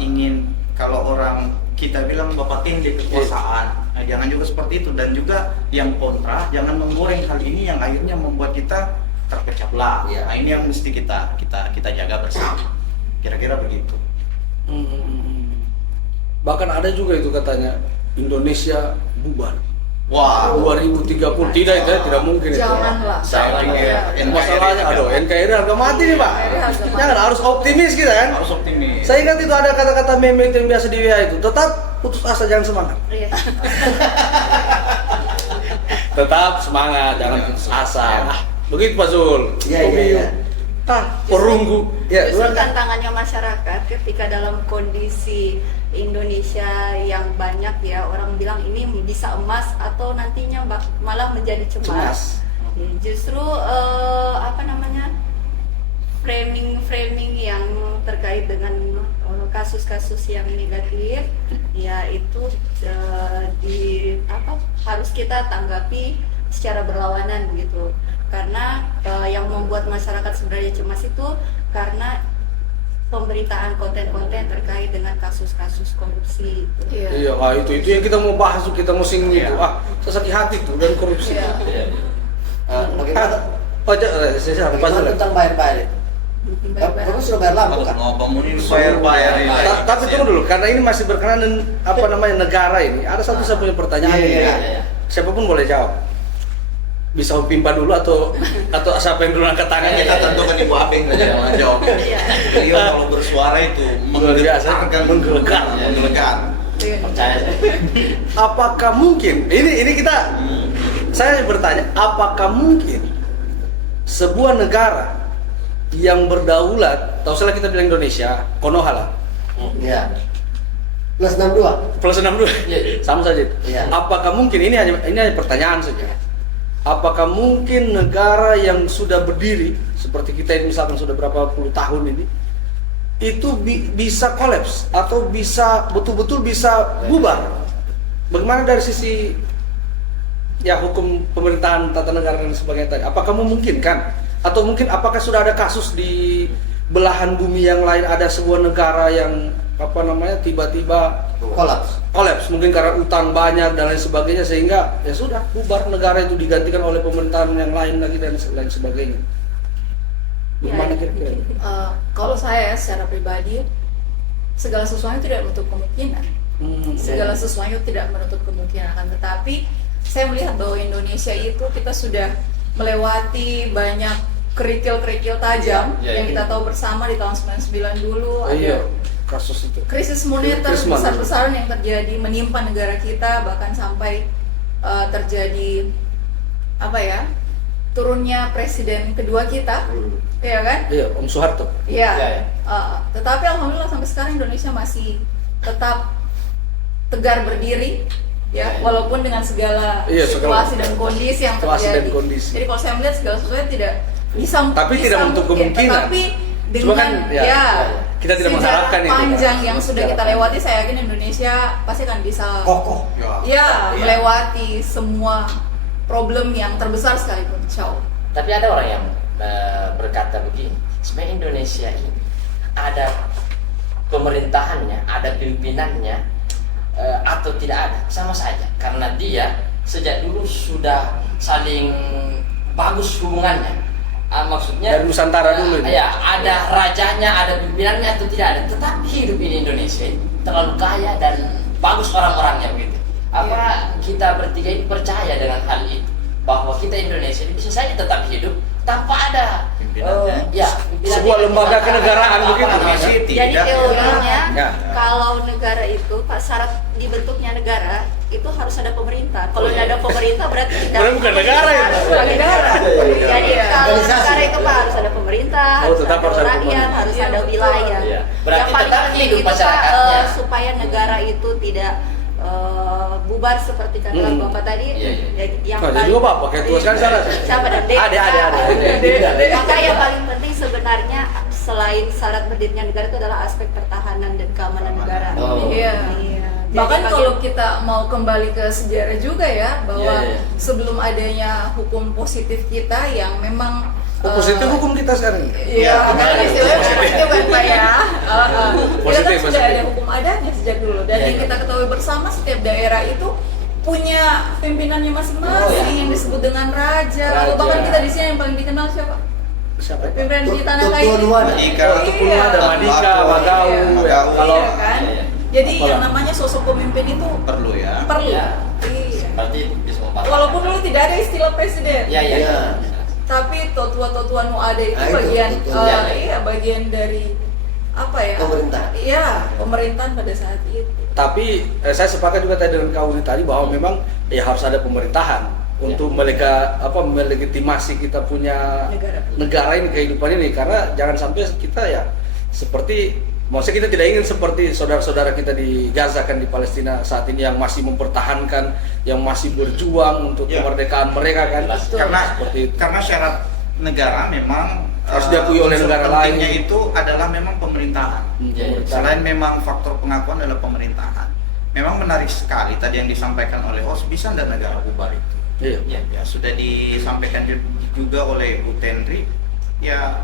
ingin kalau orang kita bilang bapak tende kekuasaan. Nah, jangan juga seperti itu, dan juga yang kontra jangan menggoreng hal ini yang akhirnya membuat kita terpecah belah. Ya. Nah, ini yang mesti kita jaga bersama. Kira-kira begitu. Bahkan ada juga itu katanya Indonesia bubar. Wah, 2030 tidak mungkin itu. Janganlah. saya pikir Masalahnya NKRI harga mati nih Pak. NKRI harga mati. Jangan, harus optimis kita kan. harus optimis. Saya ingat itu ada kata-kata meme itu yang biasa di WA itu, tetap putus asa jangan semangat. Iya. Tetap semangat, jangan putus asa. Begitu Pak Zul. Iya. Perunggu. Ya, Justru tantangannya masyarakat ketika dalam kondisi Indonesia yang banyak ya, orang bilang ini bisa emas atau nantinya malah menjadi cemas. Ya, justru framing yang terkait dengan kasus-kasus yang negatif ya itu harus kita tanggapi secara berlawanan begitu, karena yang membuat masyarakat sebenarnya cemas itu karena pemberitaan konten-konten terkait dengan kasus-kasus korupsi. Iya, itu yang kita mau bahas, kita mau singgung itu. Saya sakit hati tuh dan korupsi. Iya. Bagaimana Bagaimana tentang bayar-bayar? Kamu sudah bayar lama kan? Mau bangunin bayar ini. Tapi tunggu dulu, karena ini masih berkenaan dengan negara ini. Ada satu saya punya pertanyaan ini. Iya. Siapapun boleh jawab. Bisa Pimpa dulu atau siapa yang dulu angkat tangan? Kita tentukan Ibu Abeng saja yang jawab. Beliau kalau bersuara itu menggelegar. Percaya saya. Apakah mungkin ini saya bertanya, apakah mungkin sebuah negara yang berdaulat, tahu salah kita bilang Indonesia, Konoha lah, Iya. Plus 62. plus 62, sama saja. Iya. Apakah mungkin ini hanya pertanyaan saja? Apakah mungkin negara yang sudah berdiri seperti kita ini misalkan sudah berapa puluh tahun ini itu bisa kolaps atau bisa betul-betul bisa bubar? Bagaimana dari sisi ya hukum pemerintahan, tata negara dan sebagainya tadi? Apakah memungkinkan? Atau mungkin apakah sudah ada kasus di belahan bumi yang lain, ada sebuah negara yang tiba-tiba kolaps mungkin karena utang banyak dan lain sebagainya, sehingga ya sudah bubar negara itu, digantikan oleh pemerintahan yang lain lagi dan lain sebagainya. Gimana kira-kira? Kalau saya secara pribadi segala sesuatu tidak menutup kemungkinan. Segala sesuatu tidak menutup kemungkinan, akan tetapi saya melihat bahwa Indonesia itu kita sudah melewati banyak kerikil-kerikil tajam yang kita tahu bersama di tahun 99 dulu ada kasus itu. krisis moneter Krisis moneter. besar-besaran yang terjadi menimpa negara kita, bahkan sampai terjadi turunnya presiden kedua kita, ya kan? Iya, Om Soeharto. Iya. Tetapi alhamdulillah sampai sekarang Indonesia masih tetap tegar berdiri, ya, walaupun dengan segala situasi dan kondisi yang terjadi. Jadi kalau saya melihat segala sesuatu tidak bisa, Tapi tidak menutup kemungkinan. Tapi Cuma dengan kan, kita tidak mengharapkan itu. panjang yang sudah kita lewati, saya yakin Indonesia pasti akan bisa Kokoh. melewati semua problem yang terbesar sekalipun, insya Allah. Tapi ada orang yang berkata begini, sebenarnya Indonesia ini ada pemerintahannya, ada pimpinannya, atau tidak ada, sama saja. Karena dia sejak dulu sudah saling bagus hubungannya. Maksudnya Dari Nusantara dulu ini. ya, ada rajanya, ada pimpinannya atau tidak ada. Tetapi hidup ini Indonesia ini terlalu kaya dan bagus orang-orangnya begitu. Apa kita bertiga ini percaya dengan hal itu, bahwa kita Indonesia ini bisa saja tetap hidup tanpa ada Sebuah lembaga kenegaraan begitu. Jadi teorinya Ya. kalau negara itu syarat dibentuknya negara itu harus ada pemerintah. Kalau tidak ada pemerintah berarti tidak. Berarti bukan negara ya? Bukan negara. Jadi kalau Organisasi. negara itu Pak harus ada pemerintah, harus tetap ada harus ada rakyat, pemerintah. harus Iya, ada betul. wilayah. Iya. Berarti Yang paling tetap penting hidup itu Pak masyarakatnya. supaya negara itu tidak bubar seperti kata Bapak tadi. Yang Nah, juga Bapak kayak tua sekali salah. Siapa dan Dek? Ada. Maka yang paling penting sebenarnya selain syarat berdirinya negara itu adalah aspek pertahanan dan keamanan negara. Iya. Jadi Bahkan bagi- kalau kita mau kembali ke sejarah juga ya, bahwa Iya. sebelum adanya hukum positif kita yang memang Positif hukum kita sekarang. Iya, kan istilahnya positif kan Pak ya. Kita Positif, kan sudah positif. ada hukum adatnya sejak dulu, dan Iya, yang iya. kita ketahui bersama setiap daerah itu punya pimpinannya masing-masing yang disebut dengan raja. Atau bahkan kita di sini yang paling dikenal siapa? Siapa? Pimpinan di tanah Tuan kayu. Nuada. Madika. Iya. Ada Madika, Magau. Iya. Kalau Iya kan. Jadi Apalah. yang namanya sosok pemimpin itu Perlu ya. perlu. Iya. Iya. Berarti bisa membantu. Walaupun dulu tidak ada istilah presiden. Iya. Iya. Tapi totua-totua Nuada itu Nah, itu, bagian totua. bagian dari apa ya? Pemerintah. Iya, pemerintahan pada saat itu. tapi saya sepakat juga tadi dengan kau ini tadi bahwa memang ya harus ada pemerintahan untuk melegitimasi kita punya negara ini, kehidupan ini, karena jangan sampai kita ya seperti, maksudnya kita tidak ingin seperti saudara-saudara kita di Gaza kan, di Palestina saat ini yang masih mempertahankan, yang masih berjuang untuk Ya. kemerdekaan mereka kan. Seperti itu. Karena syarat negara memang Harus diakui oleh unsur negara pentingnya lain. itu adalah memang pemerintahan. Pemerintahan. Selain memang faktor pengakuan adalah pemerintahan. Memang menarik sekali tadi yang disampaikan oleh host, bisa anda negara bubar itu? Iya. Ya, sudah disampaikan juga oleh Bu Tenri. Ya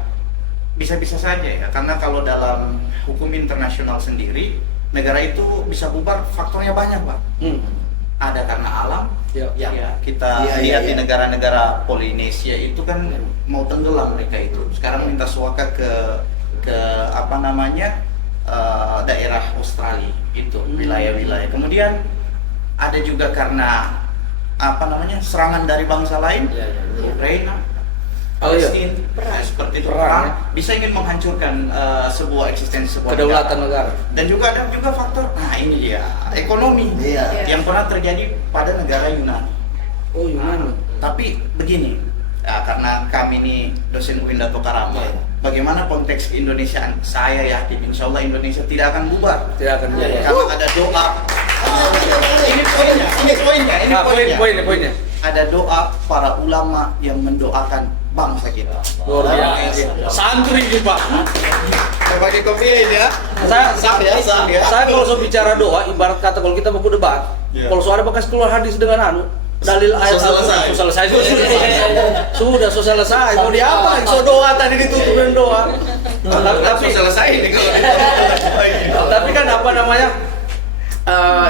bisa-bisa saja ya, karena kalau dalam hukum internasional sendiri negara itu bisa bubar faktornya banyak Pak. Ada karena alam. Ya. Ya, kita Iya, lihat iya, di iya. negara-negara Polinesia itu kan mau tenggelam mereka itu. Sekarang minta suaka ke apa namanya daerah Australia itu, wilayah-wilayah. Kemudian ada juga karena apa namanya serangan dari bangsa lain, Ukraina, Oh, iya. Palestina, seperti itu Perang, perang, ya. bisa ingin menghancurkan sebuah eksistensi sebuah Kedaulatan negara. Dan juga ada juga faktor, nah ini dia ekonomi Iya. yang pernah terjadi pada negara Yunani. Oh, Yunani. Tapi begini, ya, karena kami ini dosen UIN Dato Karama, bagaimana konteks Indonesiaan? Saya yakin insya Allah Indonesia tidak akan bubar. Tidak akan bubar. Karena ada doa. Ini poinnya. Poinnya. Ada doa para ulama yang mendoakan bangsa kita. Luar biasa. Santri nih Pak. Pakai kopi ya. Saya kalau so bicara doa, ibarat kata kalau kita buku debat, kalau so ada bekas keluar hadis dengan dalil ayat Al-Quran, sudah selesai. Mau dia apa lagi? So doa tadi ditutup dengan doa. Tapi selesai nih kalau tapi kan apa namanya?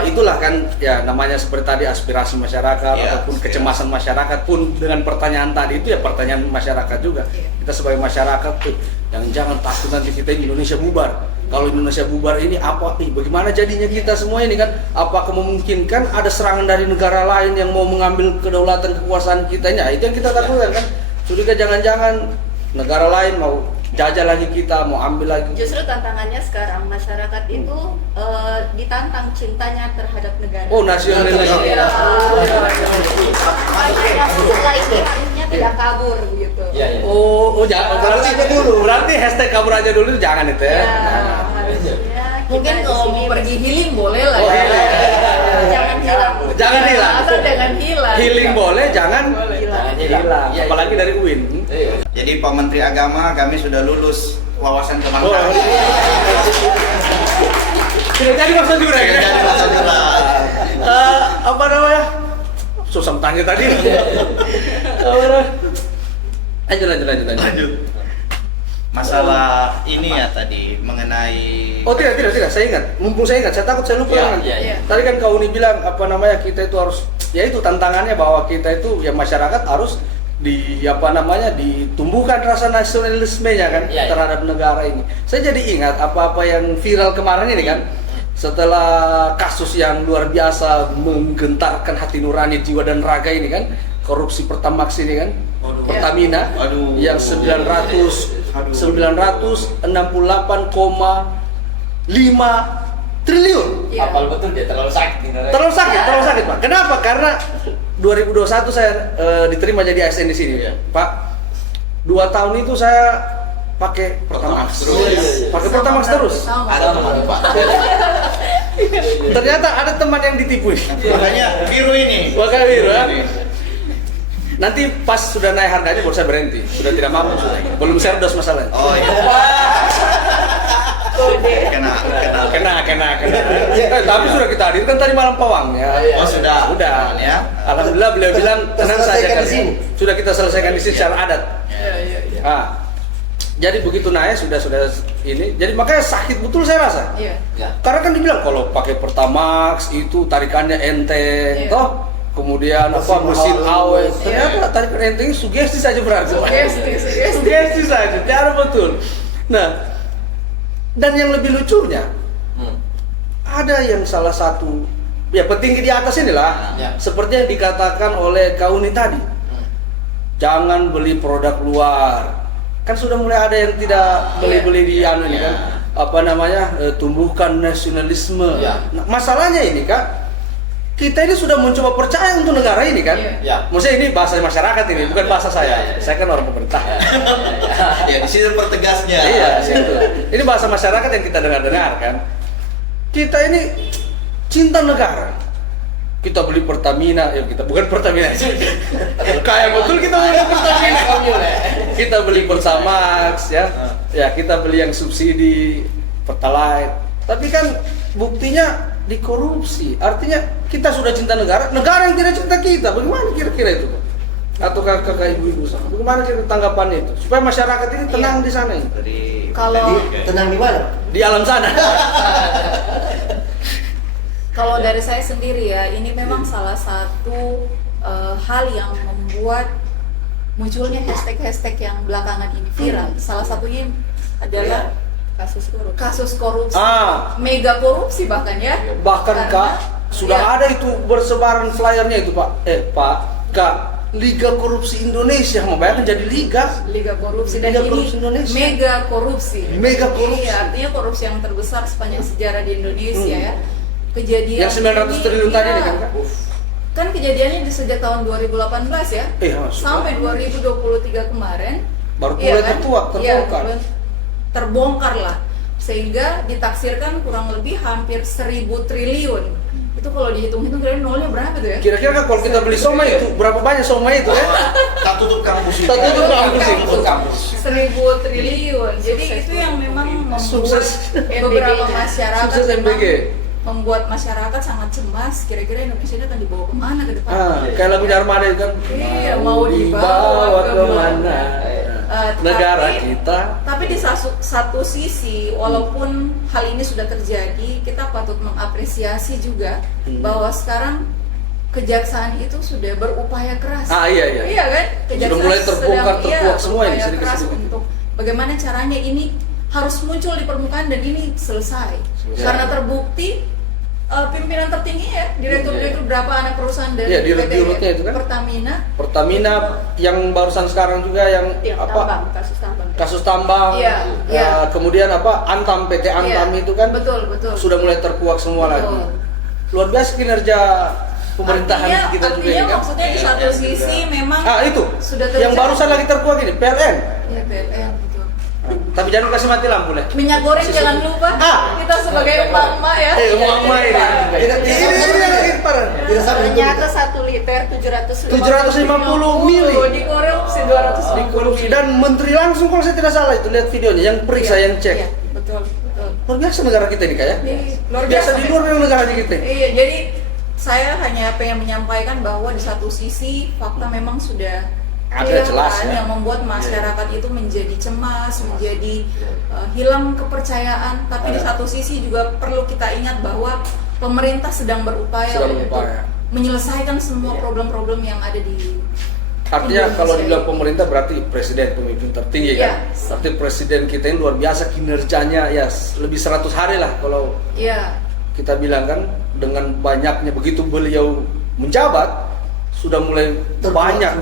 itulah kan ya namanya seperti tadi aspirasi masyarakat Iya, ataupun aspirasi. kecemasan masyarakat pun dengan pertanyaan tadi itu ya pertanyaan masyarakat juga. Kita sebagai masyarakat tuh jangan takut nanti kita ini Indonesia bubar. Kalau Indonesia bubar ini apa nih? Bagaimana jadinya kita semua ini kan? Apakah memungkinkan ada serangan dari negara lain yang mau mengambil kedaulatan kekuasaan kita? Ya itu yang kita takutkan kan. Sudah jangan-jangan negara lain mau jajah lagi kita, mau ambil lagi. Justru tantangannya sekarang masyarakat itu ditantang cintanya terhadap negara. Oh, nasionalisme. Iya. Setelah itu harusnya tidak kabur gitu. Iya, iya. Oh, jangan. Berarti aja dulu. Berarti hashtag kabur aja dulu jangan itu ya. Ya, Jangan. harusnya Mungkin kita kalau di mau sini pergi healing boleh lah Oh, ya. iya. jangan hilang. Jangan hilang. Atau jangan hilang. Healing boleh, jangan Jangan hilang. Iya, Apalagi iya. dari UIN. Iya. Jadi Pak Menteri Agama, kami sudah lulus wawasan kebangsaan. Tidak jadi maksud jurang ya. Jadi masa jelas. Apa namanya? Susah tanya tadi. Lanjut. Masalah ini ya tadi mengenai Oh tidak, saya ingat. Mumpung saya ingat, saya takut saya lupa. Iya, kan. iya, iya. Tadi kan Kak Uni bilang apa namanya kita itu harus, ya itu tantangannya bahwa kita itu ya masyarakat harus ditumbuhkan rasa nasionalismenya kan Iya, iya. terhadap negara ini. Saya jadi ingat apa-apa yang viral kemarin ini kan. Setelah kasus yang luar biasa menggentarkan hati nurani, jiwa dan raga ini kan, korupsi Pertamax ini kan, Aduh. Pertamina Aduh. yang 968,5 triliun. Iya. Apal betul dia terlalu sakit. Terlalu sakit Pak. Kenapa? Karena 2021 saya diterima jadi ASN di sini, Iya. Pak. 2 tahun itu saya pakai Pertamax terus. Iya, iya. Pakai Pertamax terus. Sama. ada teman Pak. Ternyata ada teman yang ditipu. Makanya biru ini. Makanya biru, ya. Nanti pas sudah naik harganya baru saya berhenti. Sudah tidak mampu sudah. Belum serdos masalahnya. Oh iya. Kena. Tapi sudah kita hadirkan tadi malam pawang ya. Oh sudah. Udah Ya. Alhamdulillah beliau bilang tenang saja selesaikan kan. di sini. Sudah kita selesaikan di sini secara adat. Iya. Jadi begitu naik sudah ini. Jadi makanya sakit betul saya rasa. Iya. Ya. Karena kan dibilang kalau pakai Pertamax itu tarikannya enteng, Iya. toh kemudian mesin awet. Ternyata tarikan enteng sugesti saja berarti. Sugesti saja, tidak betul. Nah, dan yang lebih lucunya ada yang salah satu ya petinggi di atas inilah, Ya. seperti yang dikatakan oleh Kauni tadi. Jangan beli produk luar. Kan sudah mulai ada yang tidak beli-beli di anu ini kan. Apa namanya? Tumbuhkan nasionalisme. Ya. Nah, masalahnya ini Kak, kita ini sudah mencoba percaya untuk negara ini kan. Iya. Ya. Maksudnya ini bahasa masyarakat ini, bukan bahasa saya. Ya. Saya kan orang pemerintah. Ya di sini pertegasnya. Iya, situ. Ini bahasa masyarakat yang kita dengar-dengar kan. Kita ini cinta negara. Kita beli Pertamina, ya kita bukan Pertamina. Kayak betul kita beli Pertamina. Kita beli Pertamax ya. Ya, kita beli yang subsidi Pertalite. Tapi kan buktinya dikorupsi. Artinya kita sudah cinta negara yang tidak cinta kita. Bagaimana kira-kira itu, Pak? Atau kakak ibu-ibu sama. Bagaimana kira tanggapannya itu? Supaya masyarakat ini tenang di sana ini. Kalau Tenang di mana? Di alam sana. Kalau dari saya sendiri ya, ini memang salah satu hal yang membuat munculnya hashtag-hashtag yang belakangan ini viral. Salah satunya adalah kasus korupsi, mega korupsi bahkan ya. Bahkan Karena- Kak, sudah ya. ada itu bersebaran flyernya itu Pak. Kak, Liga Korupsi Indonesia, mau bayangkan jadi liga. Liga korupsi dan Liga ini Korupsi Indonesia. mega korupsi. Mega korupsi. Iya, artinya korupsi yang terbesar sepanjang sejarah di Indonesia ya. Kejadian Yang 900 triliun tadi nih kan, Kak? Kan kejadiannya di sejak tahun 2018 ya. Sampai 2023 kemarin Baru iya mulai kan? terbongkar. Iya, terbongkar lah. Sehingga ditaksirkan kurang lebih hampir 1000 triliun. Itu kalau dihitung-hitung kira-kira nolnya berapa tuh ya? Kira-kira Kak, kalau kita beli somai itu berapa banyak somai itu ya? Tak tutup kampus itu. Tak tutup kampus. 1000 triliun. Jadi itu yang memang membuat Sukses. beberapa masyarakat Sukses memang MBG. membuat masyarakat sangat cemas. Kira-kira Indonesia ini akan dibawa kemana ke depan? Kayak lagu Armada itu kan. Iya, mau dibawa kemana? negara kita. Tapi di satu sisi, walaupun hal ini sudah terjadi, kita patut mengapresiasi juga bahwa sekarang kejaksaan itu sudah berupaya keras. Iya. Iya kan? Sudah mulai terbongkar, terkuak semua ini berupaya sedikit keras sedikit. untuk bagaimana caranya ini harus muncul di permukaan dan ini selesai. Karena terbukti pimpinan tertinggi ya, direktur-direktur berapa anak perusahaan dari Iya, PT dirut-dirutnya itu kan. Pertamina yang barusan sekarang juga yang tambang, kasus tambang. Iya. Kemudian Antam, PT Antam itu kan betul. sudah mulai terkuak semua lagi. Luar biasa kinerja pemerintahan kita juga artinya ini kan. maksudnya di satu sisi memang Itu sudah yang terjadi. barusan lagi terkuak ini PLN. Ya PLN betul. Tapi jangan kasih mati lampu lah. Minyak goreng jangan lupa. Kita sebagai emak-emak ya. Emak-emak ini. Ini parah. Tidak sampai Ternyata 1 liter 750 750 mili. Dikorupsi 200 Dikorupsi dan menteri langsung kalau saya tidak salah itu lihat videonya yang periksa yang cek. Iya, betul. Luar biasa negara kita ini kayak. Luar Biasa di luar memang negaranya kita. Iya, jadi saya hanya pengen menyampaikan bahwa di satu sisi fakta memang sudah Ada clear jelas kan, ya. yang membuat masyarakat itu menjadi cemas, menjadi hilang kepercayaan. Tapi di satu sisi juga perlu kita ingat bahwa pemerintah sedang berupaya untuk menyelesaikan semua problem-problem yang ada di Artinya Indonesia kalau dibilang ini. pemerintah berarti presiden pemimpin tertinggi Iya. kan. Berarti presiden kita ini luar biasa kinerjanya ya lebih 100 hari lah kalau Iya. kita bilang kan, dengan banyaknya begitu beliau menjabat sudah mulai banyak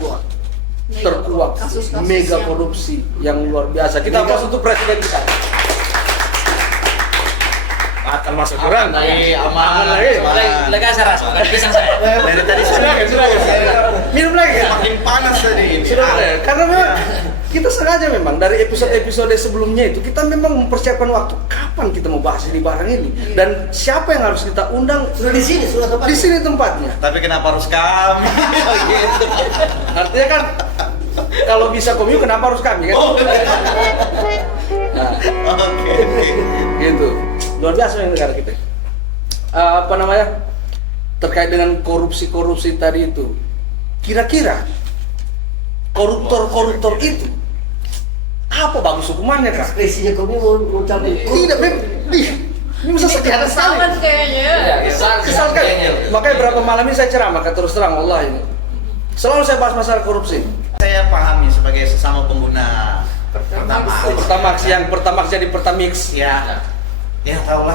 terkuak Kasus-kasus mega yang- korupsi yang luar biasa. Kita aplaus untuk presiden kita. Akan masuk kurang. Aman lagi. Lega saya rasa, pisang saya. Dari tadi sudah. Minum lagi ya? Makin panas tadi. Sudah ya? Karena memang kita sengaja memang dari episode-episode sebelumnya itu kita memang mempersiapkan waktu kapan kita mau bahas ini barang ini dan siapa yang harus kita undang. Sudah di sini, sudah tempat. Di sini tempatnya. Tapi kenapa harus kami? Artinya kan kalau bisa komyu kenapa harus kami kan? Nah, Oke. gitu. Luar biasa yang negara kita. Apa namanya? Terkait dengan korupsi tadi itu. Kira-kira koruptor itu apa bagus hukumannya kak? Ekspresinya kami mau ucapin. Tidak, ini bisa sakit sekali. Kesawan kayaknya. Kesal kan? Makanya berapa malam ini saya ceramah, terus terang Allah ini. Selalu saya bahas masalah korupsi. Saya pahami sebagai sesama pengguna Pertamax yang Pertamax jadi Pertamix. Ya tahulah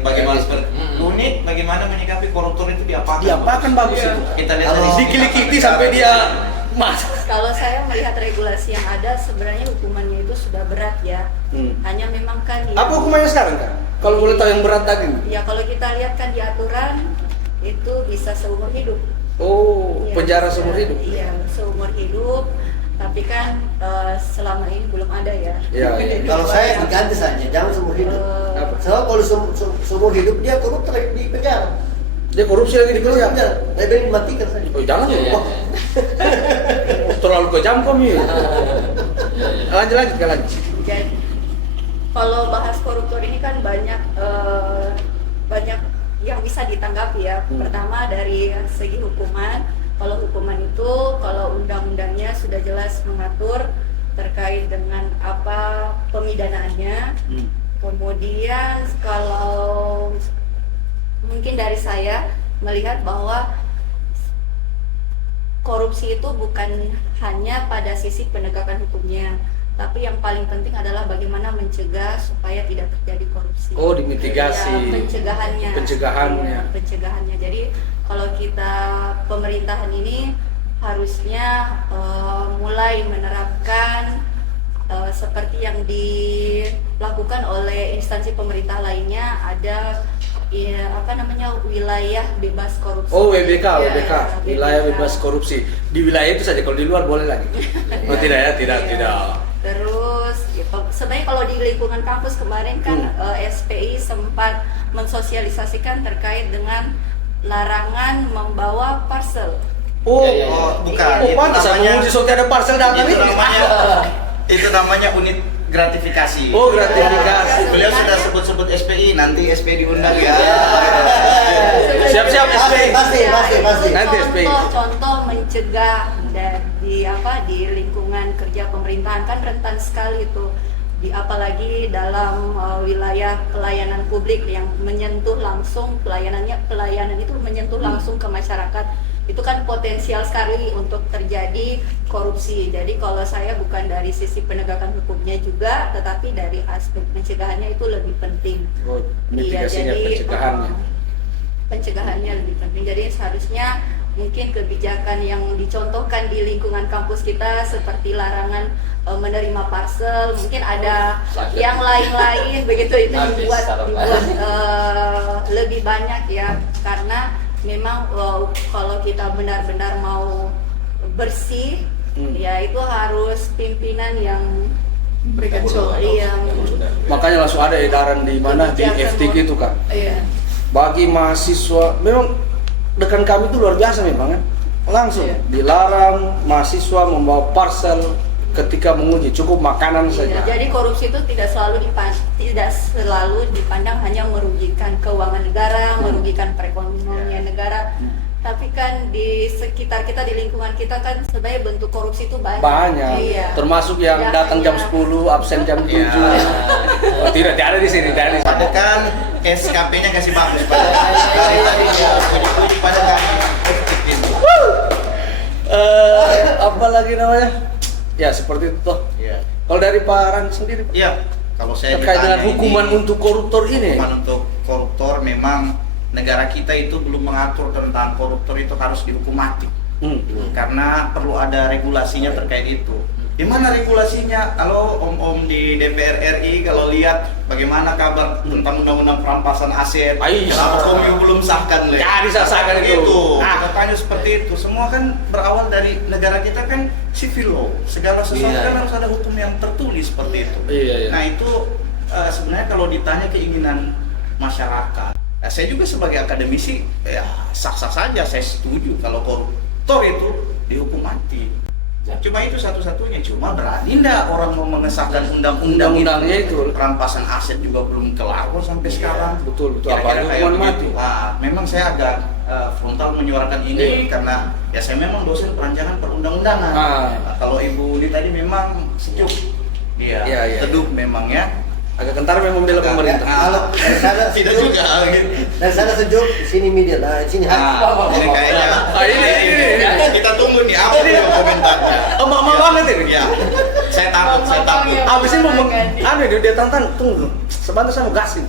bagaimana seperti unik bagaimana menyikapi koruptor itu diapakan. Diapakan bagus itu. Kita lihat Kalau dari Dikili-kili sampai dia mas. Kalau saya melihat regulasi yang ada sebenarnya hukumannya itu sudah berat ya. Hanya memang kan Apa hukumannya sekarang kak? Kalau boleh tahu yang berat tadi? Ya kalau kita lihat kan di aturan itu bisa seumur hidup. Oh, Iya, penjara bisa- seumur hidup. Iya, seumur hidup. Tapi kan selama ini belum ada ya. Iya, iya. Kalau saya diganti saja, jangan seumur hidup. Apa? Sebab kalau seumur hidup dia koruptor di penjara. Dia korupsi lagi di penjara. Lebih dimatikan saja. Oh jangan Iya. ya. Terlalu kejam kami. Lanjut kalian. Jadi kalau bahas koruptor ini kan banyak yang bisa ditanggapi ya. Pertama dari segi hukuman. Kalau hukuman itu, kalau undang-undangnya sudah jelas mengatur terkait dengan apa pemidanaannya. Kemudian kalau mungkin dari saya melihat bahwa korupsi itu bukan hanya pada sisi penegakan hukumnya, tapi yang paling penting adalah bagaimana mencegah supaya tidak terjadi korupsi. Oh, dimitigasi. Ya, pencegahannya. Pencegahannya. Ya, pencegahannya. Jadi kalau kita pemerintahan ini harusnya mulai menerapkan seperti yang dilakukan oleh instansi pemerintah lainnya, ada wilayah bebas korupsi. Oh WBK, Ya, WBK, wilayah bebas korupsi. Di wilayah itu saja, kalau di luar boleh lagi. Oh tidak ya, tidak. Terus gitu. Sebenarnya kalau di lingkungan kampus kemarin kan SPI sempat mensosialisasikan terkait dengan larangan membawa parcel. Oh, bukan. Oh, pantas saya menguji soalnya ada parcel datang Itu ini. itu namanya unit gratifikasi. Oh, gratifikasi. Beliau sudah sebut-sebut SPI, nanti SPI diundang ya. Siap-siap SPI. Pasti. Nanti SPI. Contoh mencegah dari di lingkungan kerja pemerintahan kan rentan sekali tuh, apalagi dalam wilayah pelayanan publik yang menyentuh langsung pelayanan itu menyentuh langsung ke masyarakat, itu kan potensial sekali untuk terjadi korupsi. Jadi kalau saya bukan dari sisi penegakan hukumnya juga, tetapi dari aspek pencegahannya itu lebih penting. Mitigasinya, pencegahannya. Pencegahannya lebih penting. Jadi seharusnya mungkin kebijakan yang dicontohkan di lingkungan kampus kita seperti larangan menerima parcel, mungkin ada yang lain-lain begitu, itu dibuat lebih banyak ya, karena memang kalau kita benar-benar mau bersih ya itu harus pimpinan yang Berikan contoh. Makanya langsung ada edaran di mana di FTK itu kan. Iya. Bagi mahasiswa, memang dekan kami itu luar biasa memang kan. Langsung dilarang mahasiswa membawa parcel ketika menguji, cukup makanan saja. Jadi korupsi itu tidak selalu dipandang hanya merugikan keuangan negara, merugikan perekonomian negara. Tapi kan di sekitar kita, di lingkungan kita kan sebenarnya bentuk korupsi itu banyak. Iya. Termasuk yang datang jam 10, absen jam 7. Oh, tidak ada di sini, tidak ada di sini. Padahal kan SKP-nya kasih bagus dari tadi dia puji-puji pada kami. Apa lagi namanya? Ya seperti itu toh. Iya. Kalau dari Pak Ran sendiri, Iya. Kalau saya terkait dengan ditanya hukuman ini, untuk koruptor ini. hukuman untuk koruptor, memang negara kita itu belum mengatur tentang koruptor itu harus dihukum mati. Karena perlu ada regulasinya terkait itu. Di mana regulasinya? Kalau om-om di DPR RI kalau lihat bagaimana kabar tentang undang-undang perampasan aset, kenapa Komio belum sahkan? Ya, disahkan itu. Nah, kita tanya seperti itu. Semua kan berawal dari negara kita kan civil law. Segala sesuatu kan harus ada hukum yang tertulis seperti itu. Nah, itu sebenarnya kalau ditanya keinginan masyarakat, saya juga sebagai akademisi ya sah-sah saja, saya setuju kalau koruptor itu dihukum mati. Cuma itu satu-satunya, cuma berani enggak orang mau mengesahkan undang-undangnya itu? Perampasan aset juga belum kelar kok sampai sekarang. Betul, Kira-kira apalagi kayak hukuman mati. begitu. Memang saya agak frontal menyuarakan ini karena ya saya memang dosen perancangan perundang-undangan. Kalau Ibu Uli tadi memang sejuk, teduh memang ya. Agak kentar memang membela pemerintah. Kalau dari sana Tidak sejuk, juga gitu. dari sana sejuk, sini media, nah sini Ini kayaknya ini kita tunggu nih apa dia komentarnya. Emak-emak banget ini. Ya, saya takut. Abis ini mau dia tantang, tunggu dulu. Sebentar saya mau gasin.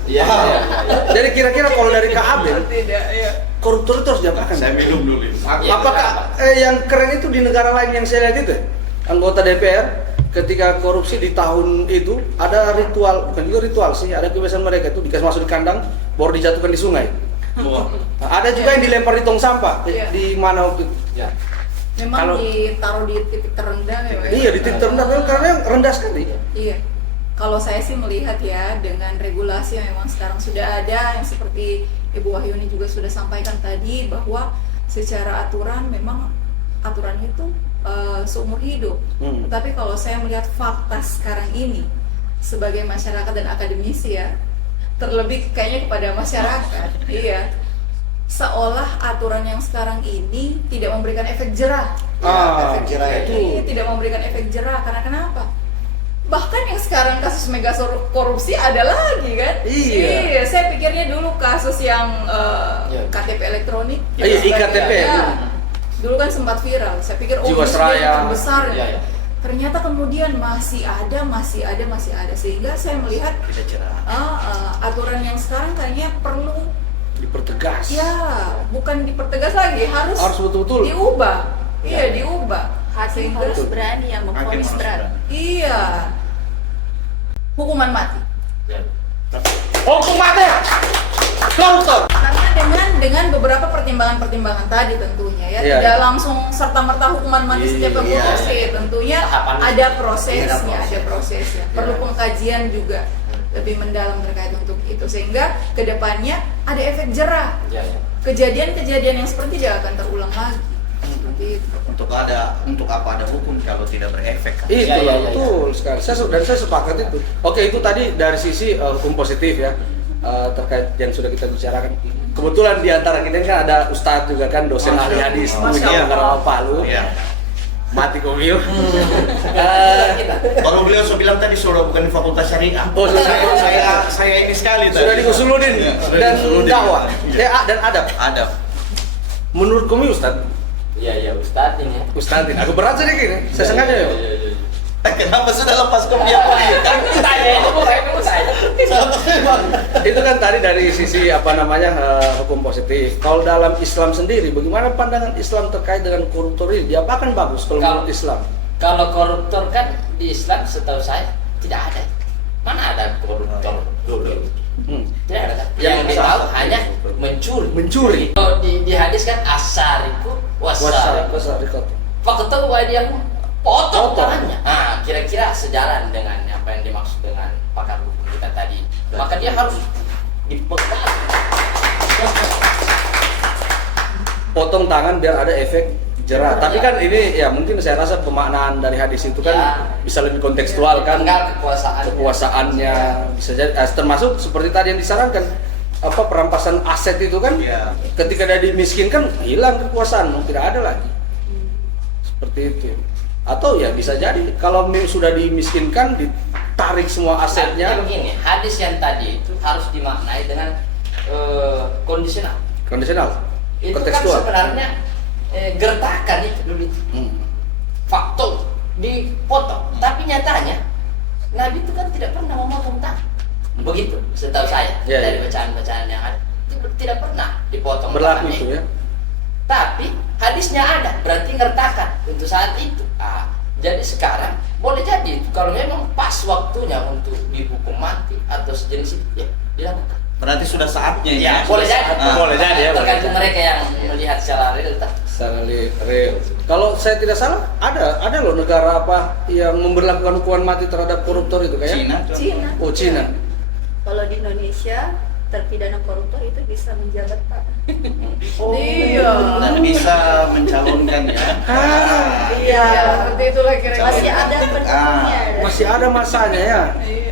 Jadi kira-kira kalau dari Kak Abel, koruptor itu harus diapakan? Saya minum dulu. Apakah yang keren itu di negara lain yang saya lihat itu, anggota DPR ketika korupsi di tahun itu ada ritual, bukan juga ritual sih, ada kebiasaan mereka itu dikasih masuk di kandang, baru dijatuhkan di sungai. Ada juga yang dilempar di tong sampah di mana waktu itu. Memang ditaruh di titik terendah ya. Iya, di titik terendah karena yang rendah sekali. Iya. Kalau saya sih melihat ya dengan regulasi yang memang sekarang sudah ada, yang seperti Ibu Wahyuni juga sudah sampaikan tadi, bahwa secara aturan memang aturan itu seumur hidup. Tapi kalau saya melihat fakta sekarang ini sebagai masyarakat dan akademisi ya, terlebih kayaknya kepada masyarakat, seolah aturan yang sekarang ini tidak memberikan efek jerah. efek jerah itu. Tidak memberikan efek jerah karena kenapa? Bahkan yang sekarang kasus mega korupsi ada lagi kan? Iya, saya pikirnya dulu kasus yang KTP elektronik. IKTP. Dulu kan sempat viral. Saya pikir Jiwasraya yang terbesar. Ternyata kemudian masih ada sehingga saya melihat aturan yang sekarang kayaknya perlu dipertegas. Ya, bukan dipertegas lagi, harus betul-betul diubah. Iya, diubah. Hakim harus berani yang memvonis berat. Iya. Hukuman mati. Hukum mati. Koruptor. Karena dengan beberapa pertimbangan-pertimbangan tadi tentunya ya, tidak langsung serta-merta hukuman mati setiap korupsi. Tentunya ada prosesnya, perlu pengkajian juga lebih mendalam terkait untuk itu sehingga kedepannya ada efek jerah. Kejadian-kejadian yang seperti tidak akan terulang lagi. Seperti itu. Untuk apa ada hukum kalau tidak berefek? Itulah betul sekali. Saya sepakat itu. Oke, itu tadi dari sisi hukum positif ya. Terkait yang sudah kita bicarakan. Kebetulan di antara kita kan ada Ustadz juga kan, dosen ahli hadis di Negara Palu. Mati komio. Baru beliau sudah bilang tadi sudah bukan di Fakultas Syariah. Oh, sudah. Saya ini sekali tadi. Sudah diusuludin Iya, sudah dan diusuludin. dakwah. Iya. Dan adab. Ada. Menurut komio Ustaz, Iya Ustadz ini. Ustadz ini agak berat sedikit ya. Saya sengaja ya. Kenapa sudah lepas kopiah Pak? Kan tanya itu bukan saya. Itu kan tadi dari sisi apa namanya hukum positif. Kalau dalam Islam sendiri, bagaimana pandangan Islam terkait dengan koruptor ini? Diapakan bagus kalau menurut Islam? Kalau koruptor kan di Islam setahu saya tidak ada. Mana ada koruptor dulu? Tidak ada kan? Yang ditahu hanya mencuri. Kalau di hadis kan asariku wasariku. Faktor wadiyahu potong tangannya. Nah, kira-kira sejalan dengan apa yang dimaksud dengan pakar hukum kita tadi. Maka dia harus dipegang. Potong tangan biar ada efek jerah. Tapi kan ini ya mungkin saya rasa pemaknaan dari hadis itu kan Ya. bisa lebih kontekstual kan. Tinggal Kekuasaannya bisa jadi termasuk seperti tadi yang disarankan apa perampasan aset itu kan. Iya. Ketika dia dimiskinkan hilang kekuasaan, tidak ada lagi. Seperti itu. Atau ya bisa jadi kalau sudah dimiskinkan ditarik semua asetnya. Begini, hadis yang tadi itu harus dimaknai dengan kondisional. Kondisional. Itu Kontekstual. kan sebenarnya gertakan itu dulu itu. Faktor dipotong, tapi nyatanya Nabi itu kan tidak pernah memotong tangan. Begitu, setahu saya Ya, dari ya. bacaan-bacaan yang ada tidak pernah dipotong Berlaku tangannya. itu ya. Tapi hadisnya ada, berarti ngertakan untuk saat itu. Jadi sekarang boleh jadi kalau memang pas waktunya untuk dihukum mati atau sejenis itu, ya dilakukan. Berarti sudah saatnya Ya, boleh jadi. Boleh jadi ya, boleh Tergantung jadi. mereka yang melihat secara real. Secara real. Kalau saya tidak salah, ada loh negara apa yang memberlakukan hukuman mati terhadap koruptor itu kayak Cina. Cina. Oh, Cina. Kalau di Indonesia terpidana koruptor itu bisa menjabat Pak. Iya. Dan bisa mencalonkan ya. Iya. Seperti itulah kira-kira. Masih ada bentuknya. Masih ada masanya ya. Iya.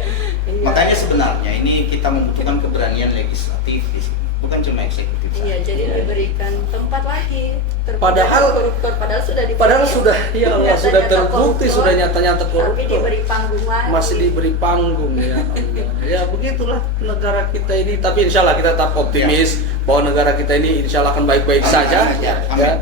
Iya. Makanya sebenarnya ini kita membutuhkan keberanian legislatif di sini, bukan cuma eksekutif. Iya, jadi diberikan tempat lagi. terpidana Padahal- koruptor padahal sudah Padahal sudah, ya Allah, nyata-nyata sudah terbukti, koruptor, sudah nyata-nyata Tapi koruptor. diberi panggung lagi. Masih diberi panggung ya Allah. Ya begitulah negara kita ini. Tapi insya Allah kita tetap optimis bahwa negara kita ini insya Allah akan baik-baik Amin, saja. amin, ya. Amin. Ya.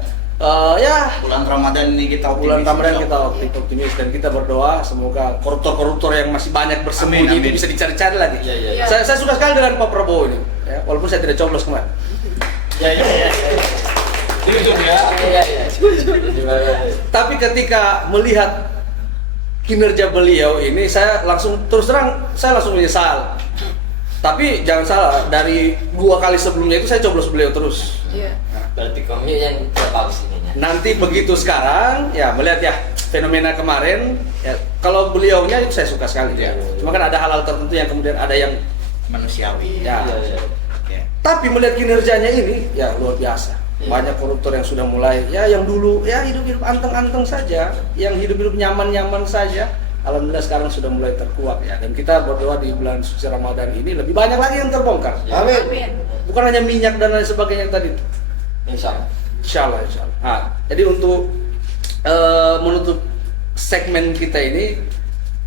Ya Bulan Ramadan ini kita optimis. bulan Ramadan insya kita Allah. optimis dan kita berdoa semoga koruptor-koruptor yang masih banyak bersembunyi Amin, ini amin. bisa dicari-cari lagi. Iya, iya. Iya. Saya suka sekali dengan Pak Prabowo ini, ya, walaupun saya tidak coblos kemarin. Ya. Jujur ya. Tapi ketika melihat kinerja beliau ini, saya langsung terus terang saya langsung menyesal. Tapi jangan salah, dari 2 kali sebelumnya itu saya coblos beliau terus. Iya. Berarti komio yang bagus ini. Nanti begitu sekarang, ya melihat ya fenomena kemarin, ya kalau beliaunya itu saya suka sekali ya. Cuma kan ada hal-hal tertentu yang kemudian ada yang Manusiawi. ya. Ya. Tapi melihat kinerjanya ini, ya luar biasa. Iya. Banyak koruptor yang sudah mulai, ya yang dulu ya hidup-hidup anteng-anteng saja, yang hidup-hidup nyaman-nyaman saja. Alhamdulillah sekarang sudah mulai terkuak ya. Dan kita berdoa di bulan suci Ramadan ini lebih banyak lagi yang terbongkar. Amin. Amin. Bukan hanya minyak dan lain sebagainya tadi. Insya Allah. Insya Allah, insya Allah. Nah, jadi untuk menutup segmen kita ini,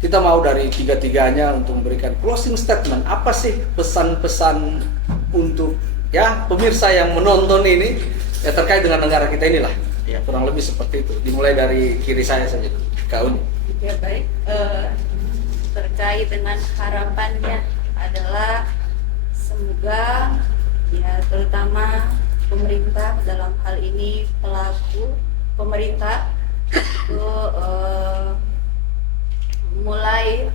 kita mau dari tiga-tiganya untuk memberikan closing statement. Apa sih pesan-pesan untuk ya pemirsa yang menonton ini ya terkait dengan negara kita inilah? Ya kurang lebih seperti itu. Dimulai dari kiri saya saja, Kak Uni. Ya baik, terkait dengan harapannya adalah semoga ya terutama pemerintah dalam hal ini pelaku pemerintah itu mulai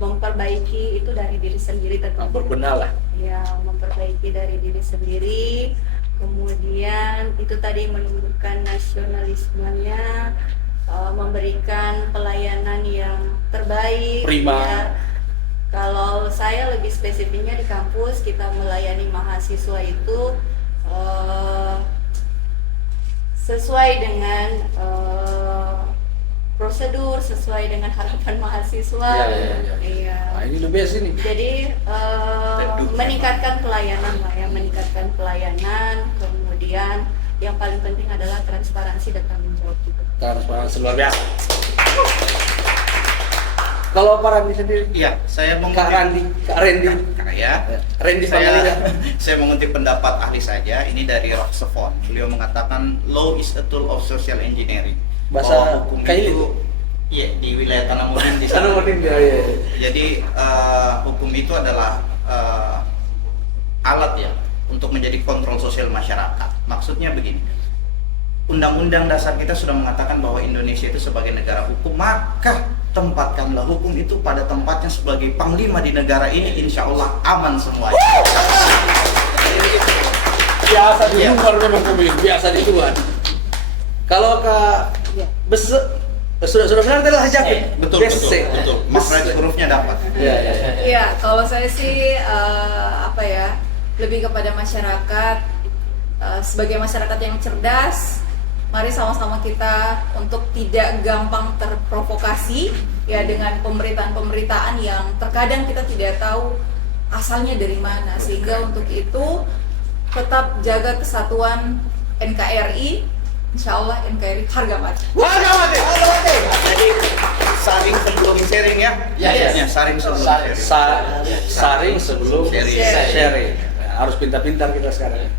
memperbaiki itu dari diri sendiri tentunya. Berbenah lah. Ya, memperbaiki dari diri sendiri, kemudian itu tadi menumbuhkan nasionalismenya, memberikan pelayanan yang terbaik. Prima. Ya. Kalau saya lebih spesifiknya di kampus kita melayani mahasiswa itu sesuai dengan prosedur, sesuai dengan harapan mahasiswa. Iya. Nah, ini the best ini. Jadi meningkatkan pelayanan lah ya, meningkatkan pelayanan, kemudian yang paling penting adalah transparansi dan tanggung jawab juga. Transparansi luar biasa. Kalau Pak Randi sendiri, Iya, saya Kak Randy, Ya, Randy Pangalila. saya mengutip pendapat ahli saja. Ini dari Roxefon. Beliau mengatakan law is a tool of social engineering. Bahasa Bahwa hukum kayak itu, iya, di wilayah Tanamudin di sana. Tanamudin, ya. Jadi hukum itu adalah alat ya untuk menjadi kontrol sosial masyarakat. Maksudnya begini. Undang-undang dasar kita sudah mengatakan bahwa Indonesia itu sebagai negara hukum, maka tempatkanlah hukum itu pada tempatnya sebagai panglima di negara ini, insya Allah aman semuanya. Biasa di Iya. luar memang pemilik, biasa di luar. Kalau Kak sudah benar tadi lah jaket. Betul. Makhraj hurufnya dapat. Iya. Iya, kalau saya sih lebih kepada masyarakat, sebagai masyarakat yang cerdas, mari sama-sama kita untuk tidak gampang terprovokasi ya dengan pemberitaan-pemberitaan yang terkadang kita tidak tahu asalnya dari mana, sehingga untuk itu tetap jaga kesatuan NKRI. Insya Allah NKRI harga mati. Harga mati. Jadi saring sebelum sharing ya. Ya. Saring sebelum sharing. Saring sebelum Sharing. sharing. Harus pintar-pintar kita sekarang.